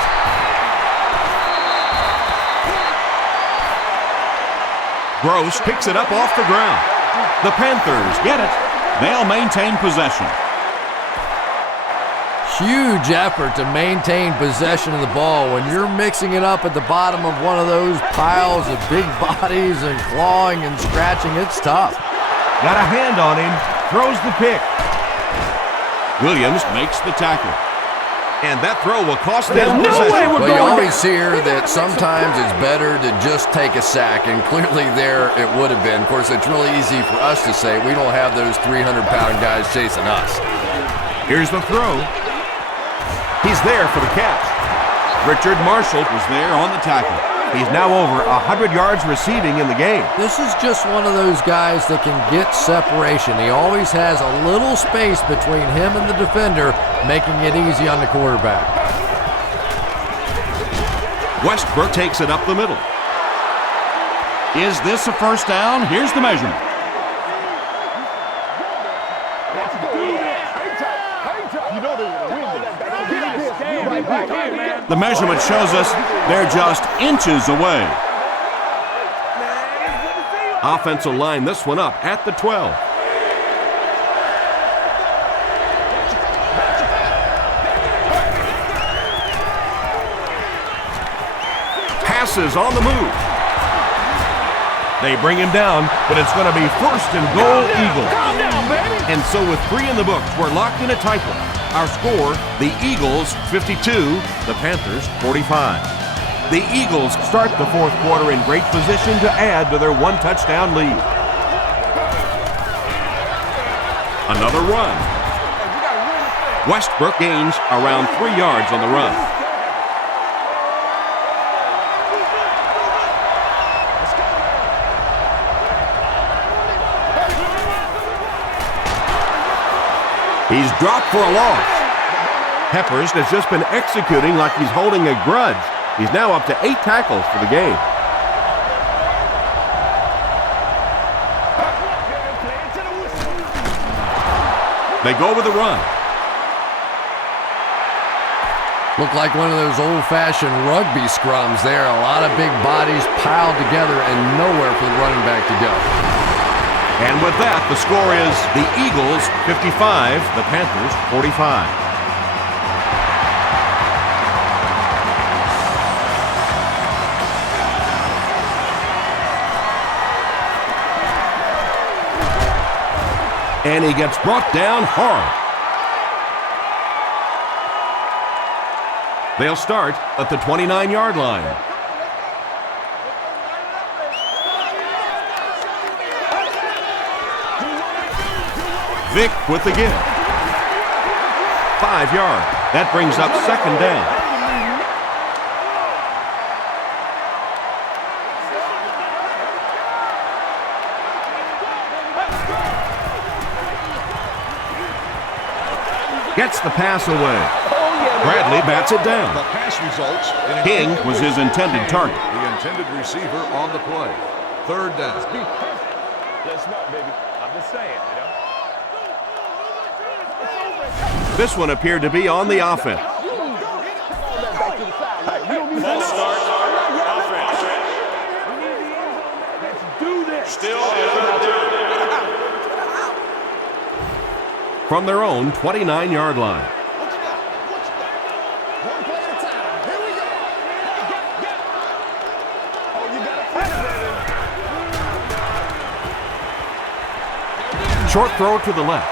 Gross picks it up off the ground. The Panthers get it. They'll maintain possession. Huge effort to maintain possession of the ball. When you're mixing it up at the bottom of one of those piles of big bodies and clawing and scratching, it's tough. Got a hand on him. Throws the pick. Williams makes the tackle. And that throw will cost them possession. Well, you always hear that sometimes it's better to just take a sack, and clearly there it would have been. Of course, it's really easy for us to say we don't have those 300-pound guys chasing us. Here's the throw. He's there for the catch. Richard Marshall was there on the tackle. He's now over 100 yards receiving in the game. This is just one of those guys that can get separation. He always has a little space between him and the defender, making it easy on the quarterback. Westbrook takes it up the middle. Is this a first down? Here's the measurement. The measurement shows us they're just inches away. Offense will line this one up at the 12. Passes on the move. They bring him down, but it's going to be first and goal, Eagles. And so with 3 in the books, we're locked in a tight one. Our score, the Eagles 52, the Panthers 45. The Eagles start the fourth quarter in great position to add to their 1-touchdown lead. Another run. Westbrook gains around 3 yards on the run. He's dropped for a loss. Peppers has just been executing like he's holding a grudge. He's now up to 8 tackles for the game. They go with the run. Looked like one of those old-fashioned rugby scrums there. A lot of big bodies piled together and nowhere for the running back to go. And with that, the score is the Eagles 55, the Panthers 45. And he gets brought down hard. They'll start at the 29-yard line. Vick with the give. 5 yards. That brings up second down. Gets the pass away. Bradley bats it down. The pass results. King was his intended target. The intended receiver on the play. Third down. Let's not, baby. I'm just saying, you know. This one appeared to be on the offense. False start. Offense. Still From their own 29-yard line. Short throw to the left.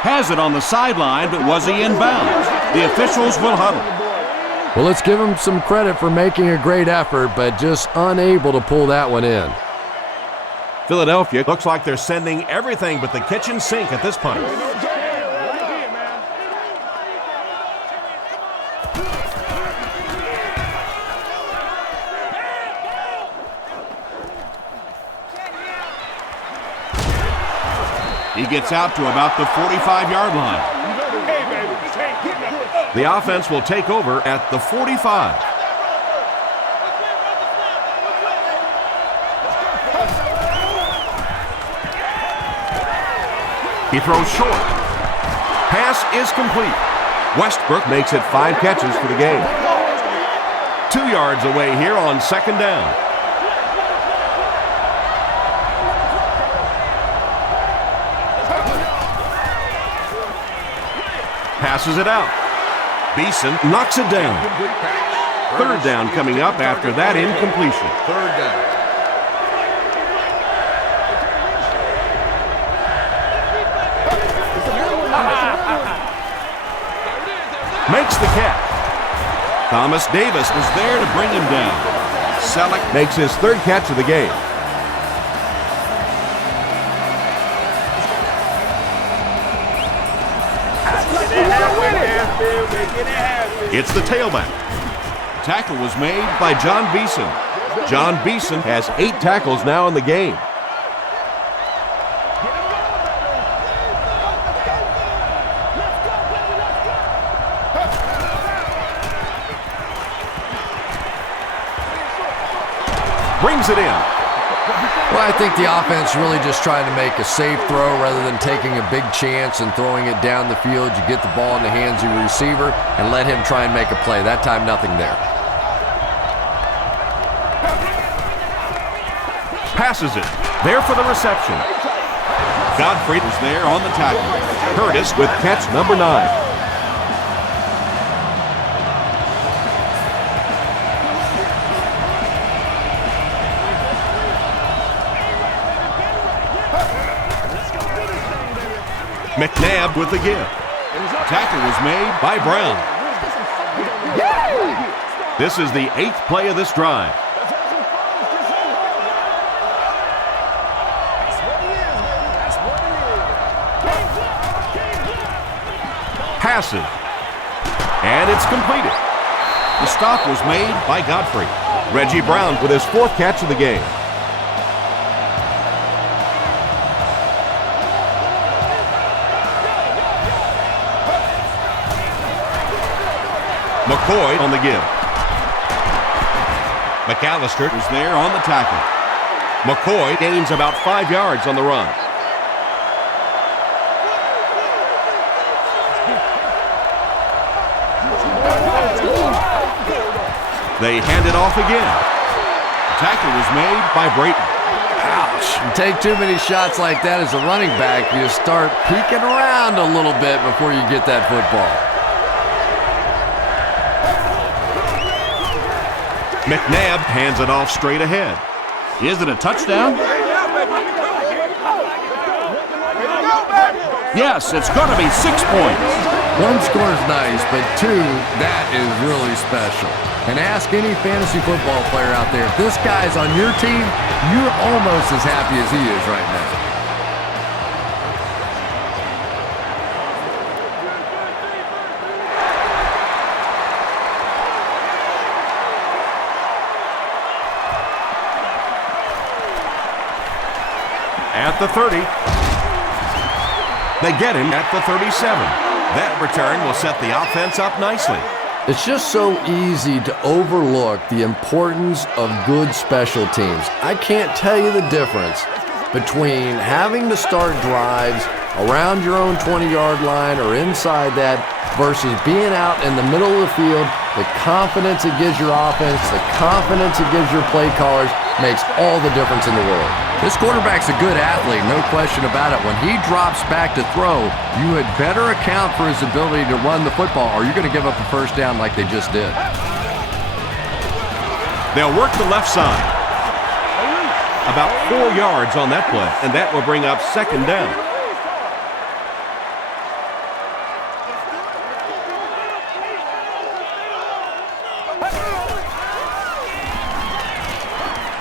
Has it on the sideline, but was he inbounds? The officials will huddle. Well, let's give him some credit for making a great effort, but just unable to pull that one in. Philadelphia looks like they're sending everything but the kitchen sink at this point. He gets out to about the 45-yard line. The offense will take over at the 45. He throws short. Pass is complete. Westbrook makes it 5 catches for the game. 2 yards away here on second down. Passes it out. Beeson knocks it down. Third down coming up after that incompletion. Third down. makes the catch. Thomas Davis was there to bring him down. Selleck makes his third catch of the game. It's the tailback. Tackle was made by John Beeson. John Beeson has 8 tackles now in the game. Brings it in. Well, I think the offense really just trying to make a safe throw rather than taking a big chance and throwing it down the field. You get the ball in the hands of your receiver and let him try and make a play. That time, nothing there. Passes it. There for the reception. Godfrey was there on the tackle. Curtis with catch number 9. McNabb with the give. Tackle was made by Brown. This is the 8th play of this drive. Passes. And it's completed. The stop was made by Godfrey. Reggie Brown with his 4th catch of the game. McCoy on the give. McAllister was there on the tackle. McCoy gains about 5 yards on the run. They hand it off again. Tackle was made by Brayton. Ouch. You take too many shots like that as a running back, you start peeking around a little bit before you get that football. McNabb hands it off straight ahead. Is it a touchdown? Yes, it's going to be 6 points. 1 score is nice, but 2, that is really special. And ask any fantasy football player out there, if this guy's on your team, you're almost as happy as he is right now. At the 30. They get him at the 37. That return will set the offense up nicely. It's just so easy to overlook the importance of good special teams. I can't tell you the difference between having to start drives around your own 20-yard line or inside that versus being out in the middle of the field. The confidence it gives your offense, the confidence it gives your play callers makes all the difference in the world. This quarterback's a good athlete, no question about it. When he drops back to throw, you had better account for his ability to run the football or you're going to give up a first down like they just did. They'll work the left side. About 4 yards on that play, and that will bring up 2nd down.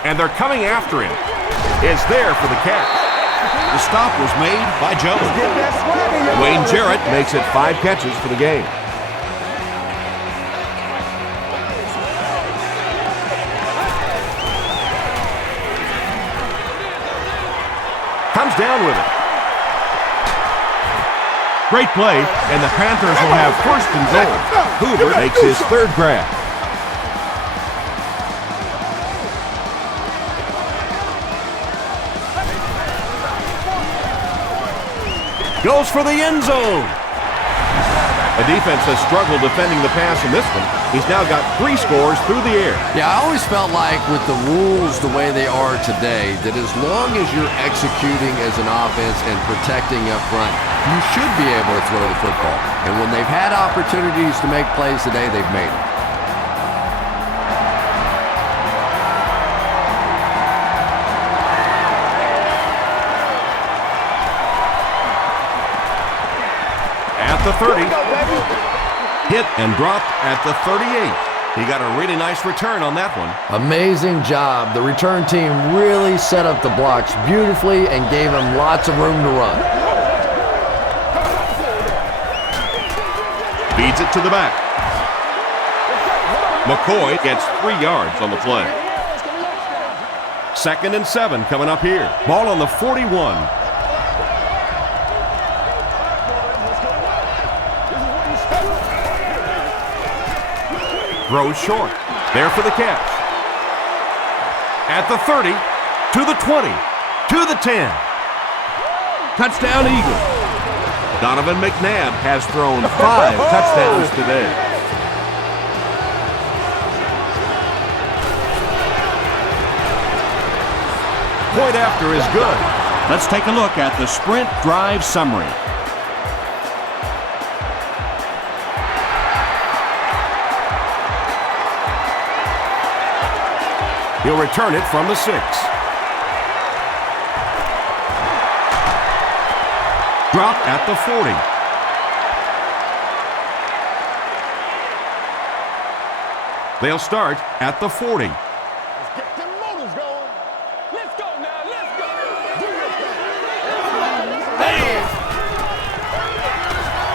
And they're coming after him. Is there for the catch. The stop was made by Jones. Wayne Jarrett makes it 5 catches for the game. Comes down with it. Great play, and the Panthers will have 1st and goal. Hoover makes his 3rd grab. Goes for the end zone. The defense has struggled defending the pass in this one. He's now got 3 scores through the air. Yeah, I always felt like with the rules the way they are today, that as long as you're executing as an offense and protecting up front, you should be able to throw the football. And when they've had opportunities to make plays today, they've made them. The 30. Hit and dropped at the 38. He got a really nice return on that one. Amazing job. The return team really set up the blocks beautifully and gave him lots of room to run. Feeds it to the back. McCoy gets 3 yards on the play. 2nd and 7 coming up here. Ball on the 41. Throws short. There for the catch. At the 30, to the 20, to the 10. Touchdown Eagle. Donovan McNabb has thrown 5 touchdowns today. Point after is good. Let's take a look at the sprint drive summary. He'll return it from the 6. Drop at the 40. They'll start at the 40. Let's get them motors going. Let's go now. Let's go. Do your thing.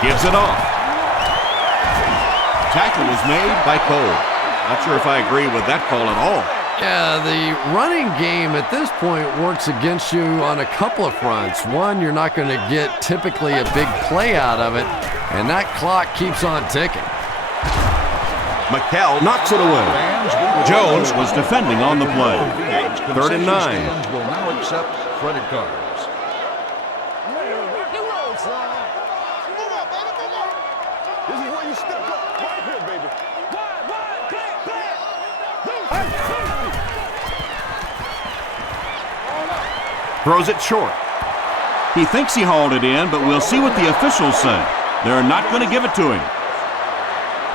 Gives it off. Tackle was made by Cole. Not sure if I agree with that call at all. Yeah, the running game at this point works against you on a couple of fronts. One, you're not going to get typically a big play out of it, and that clock keeps on ticking. McCall knocks it away. Jones was defending on the play. 3rd and 9. Stands will now accept credit cards. Rock and roll, son. Move up, baby, move up. This is where you step up. Right here, baby. Wide, play. Throws it short. He thinks he hauled it in, but we'll see what the officials say. They're not going to give it to him.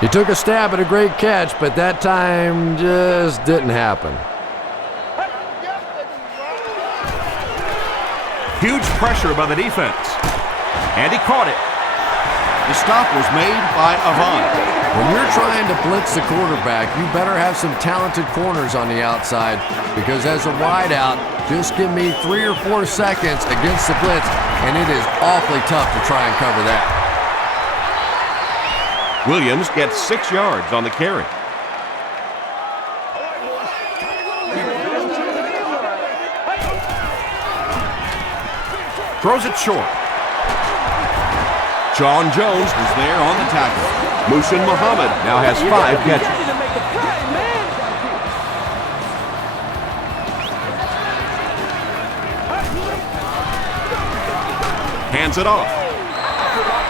He took a stab at a great catch, but that time just didn't happen. Huge pressure by the defense. And he caught it. The stop was made by Avant. When you're trying to blitz the quarterback, you better have some talented corners on the outside, because as a wideout, just give me 3 or 4 seconds against the blitz, and it is awfully tough to try and cover that. Williams gets 6 yards on the carry. Throws it short. John Jones is there on the tackle. Mushin Muhammad now has 5 catches. Hands it off.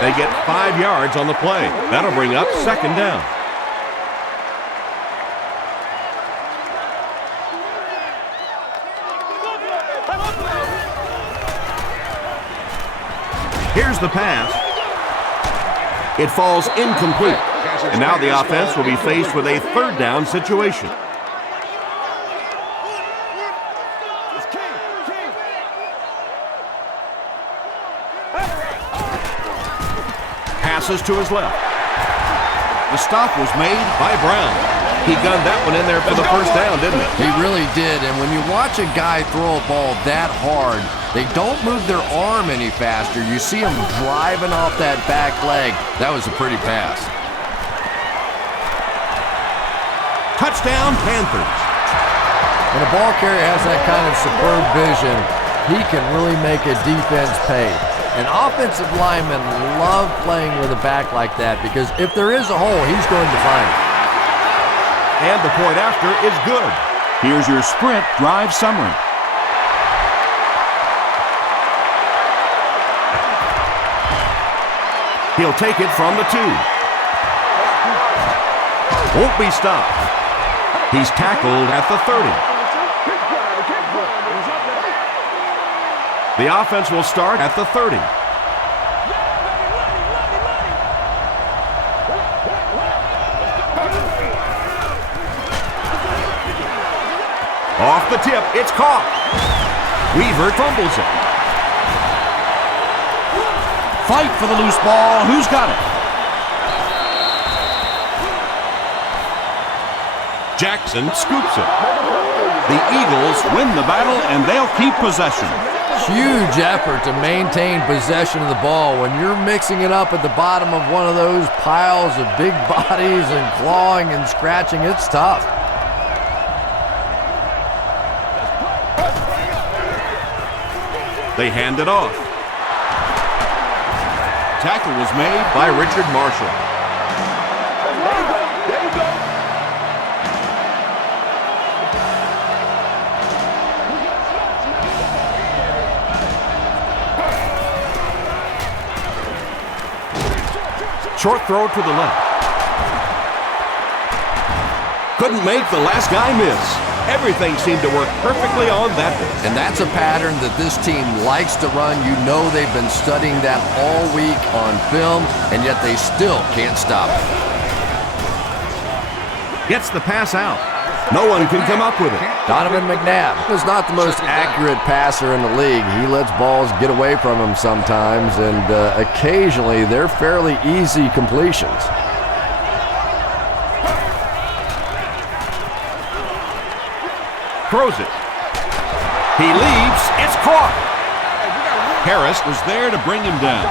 They get 5 yards on the play. That'll bring up 2nd down. Here's the pass. It falls incomplete. And now the offense will be faced with a 3rd down situation. Passes to his left. The stop was made by Brown. He gunned that one in there for the 1st down, didn't he? He really did, and when you watch a guy throw a ball that hard, they don't move their arm any faster. You see him driving off that back leg. That was a pretty pass. Touchdown, Panthers. When a ball carrier has that kind of superb vision, he can really make a defense pay. And offensive linemen love playing with a back like that, because if there is a hole, he's going to find it. And the point after is good. Here's your sprint drive summary. He'll take it from the 2. Won't be stopped. He's tackled at the 30. The offense will start at the 30. Off the tip, it's caught. Weaver fumbles it. Fight for the loose ball. Who's got it? Jackson scoops it. The Eagles win the battle, and they'll keep possession. Huge effort to maintain possession of the ball. When you're mixing it up at the bottom of one of those piles of big bodies and clawing and scratching, it's tough. They hand it off. Tackle was made by Richard Marshall. There you go. Short throw to the left. Couldn't make the last guy miss. Everything seemed to work perfectly on that one. And that's a pattern that this team likes to run. You know they've been studying that all week on film, and yet they still can't stop it. Gets the pass out. No one can come up with it. Donovan McNabb is not the most accurate passer in the league. He lets balls get away from him sometimes, and occasionally they're fairly easy completions. Throws it. He leaps. It's caught. Harris was there to bring him down.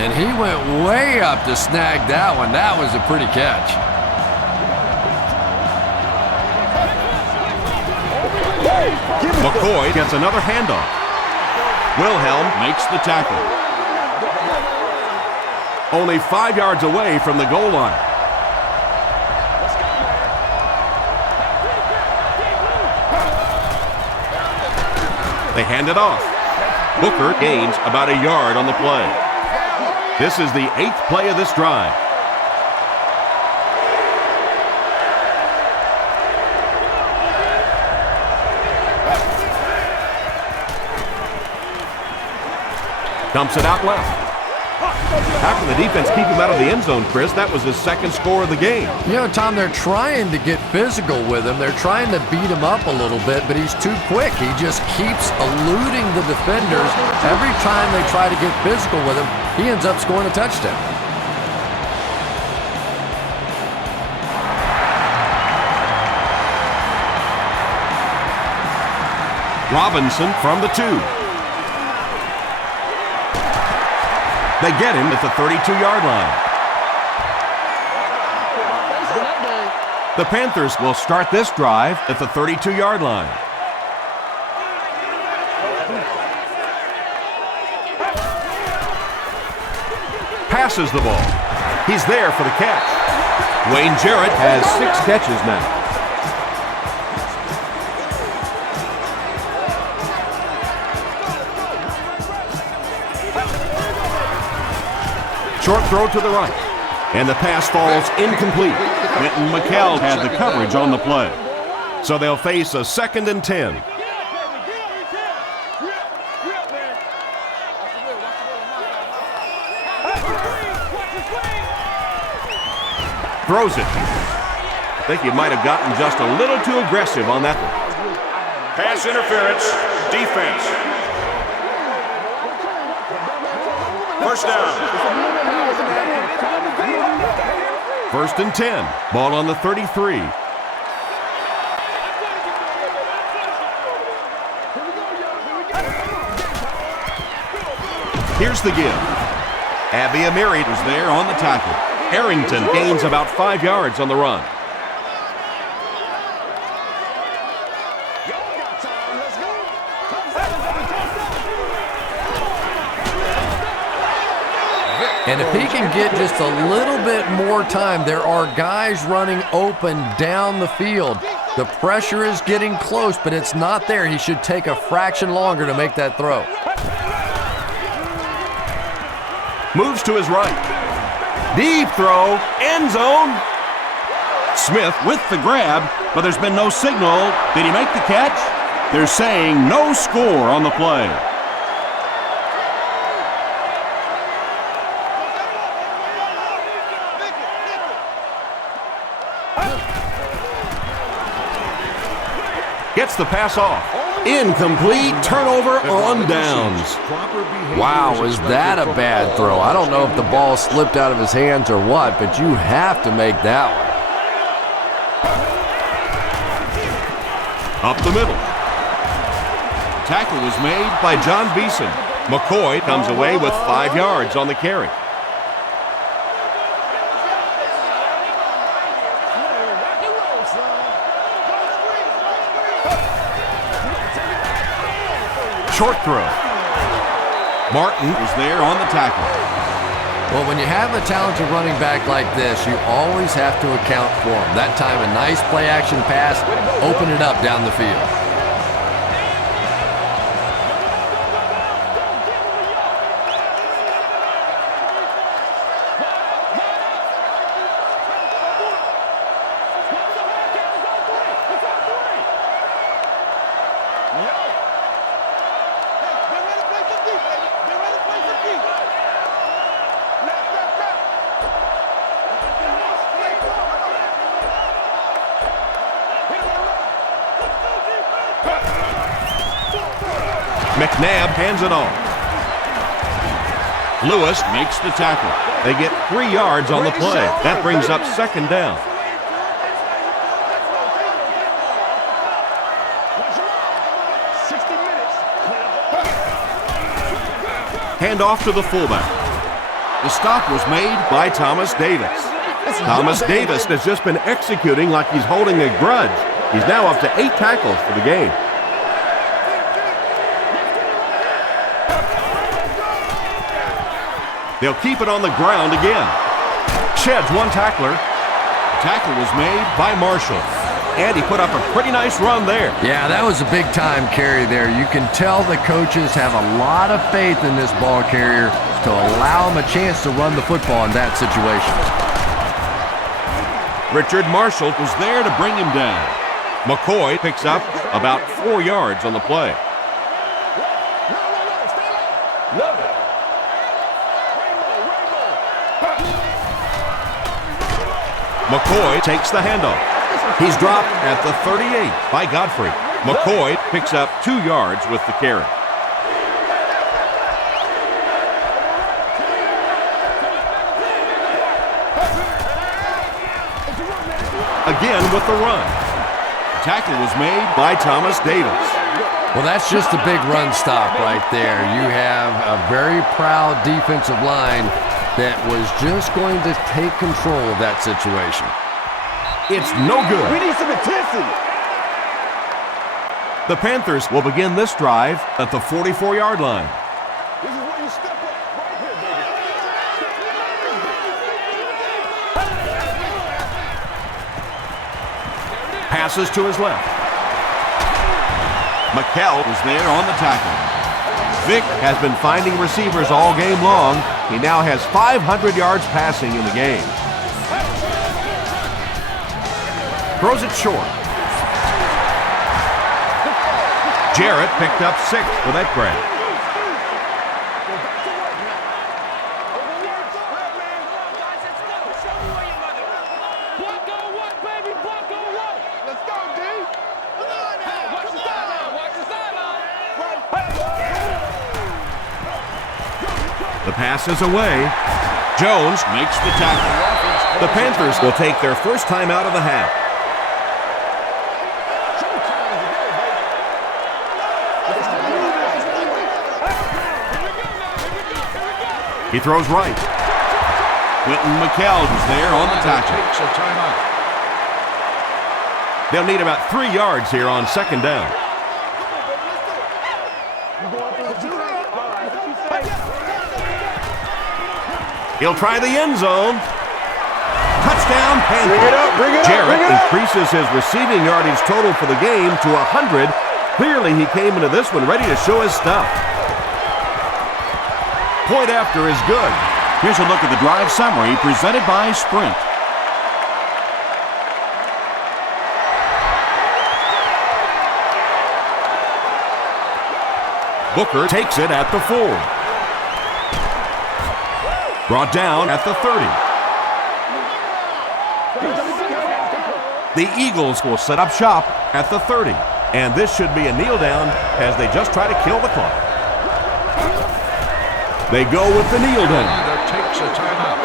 And he went way up to snag that one. That was a pretty catch. McCoy gets another handoff. Wilhelm Makes the tackle. only 5 yards away from the goal line. They hand it off. Booker gains about a yard on the play. This is the 8th play of this drive. Dumps it out left. How can the defense keep him out of the end zone, Chris? That was his second score of the game. You know, Tom, they're trying to get physical with him. They're trying to beat him up a little bit, but he's too quick. He just keeps eluding the defenders. Every time they try to get physical with him, he ends up scoring a touchdown. Robinson from the 2. They get him at the 32-yard line. The Panthers will start this drive at the 32-yard line. Passes the ball. He's there for the catch. Wayne Jarrett has 6 catches now. Short throw to the right, and the pass falls incomplete. Quentin McKell had the coverage on the play. So they'll face a 2nd and 10. Throws it. I think he might have gotten just a little too aggressive on that one. Pass interference, defense. First down. 1st and 10. Ball on the 33. Here's the give. Abby Amiri Was there on the tackle. Arrington gains about 5 yards on the run. And if he can get just a little bit more time, there are guys running open down the field. The pressure is getting close, but it's not there. He should take a fraction longer to make that throw. Moves to his right. Deep throw, end zone. Smith With the grab, but there's been no signal. Did he make the catch? They're saying no score on the play. gets the pass off. Incomplete, turnover on downs. Wow, was that a bad throw? I don't know if the ball slipped out of his hands or what, but you have to make that one. Up the middle. Tackle was made by John Beeson. McCoy comes away with 5 yards on the carry. Short throw. Martin Was there on the tackle. Well, when you have a talented running back like this, you always have to account for him. That time, a nice play-action pass, open it up down the field. McNabb hands it off. Lewis makes the tackle. They get 3 yards on the play. That brings up second down. Hand off to the fullback. The stop was made By Thomas Davis. Thomas Davis has just been executing like he's holding a grudge. He's now up to 8 tackles for the game. They'll keep it on the ground again. Sheds one tackler. Tackle was made By Marshall. And he put up a pretty nice run there. Yeah, that was a big-time carry there. You can tell the coaches have a lot of faith in this ball carrier to allow him a chance to run the football in that situation. Richard Marshall was there to bring him down. McCoy picks up about 4 yards on the play. McCoy takes the handoff. He's dropped at the 38 by Godfrey. McCoy picks up 2 yards with the carry. Again with the run. Tackle was made By Thomas Davis. Well, that's just a big run stop right there. You have a very proud defensive line that was just going to take control of that situation. It's no good. We need some intensity. The Panthers will begin this drive at the 44-yard line. This is where you step up right here, baby. Passes to his left. McKell was there on the tackle. Vick has been finding receivers all game long. He now has 500 yards passing in the game. Throws it short. Jarrett picked up 6 for that grab. Let's go, D. Watch the sideline. Watch the sideline. The pass is away. Jones Makes the tackle. The Panthers will take their first time out of the half. He throws right. Quentin McKell was there on the tackle. Takes a timeout. They'll need about 3 yards here on second down. He'll try the end zone. Touchdown, Panthers. Bring it up, bring it up, Jarrett bring it up. increases his receiving yardage total for the game to 100. Clearly, he came into this one ready to show his stuff. Point after is good. Here's a look at the drive summary presented by Sprint. Booker takes it at the 4. Brought down at the 30. The Eagles will set up shop at the 30. And this should be a kneel down as they just try to kill the clock. They go with the kneel down. Either takes a timeout.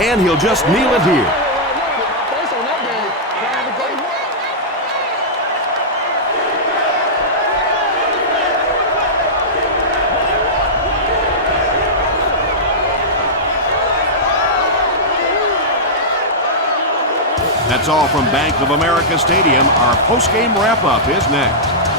And he'll just kneel it here. That's all from Bank of America Stadium. Our post-game wrap-up is next.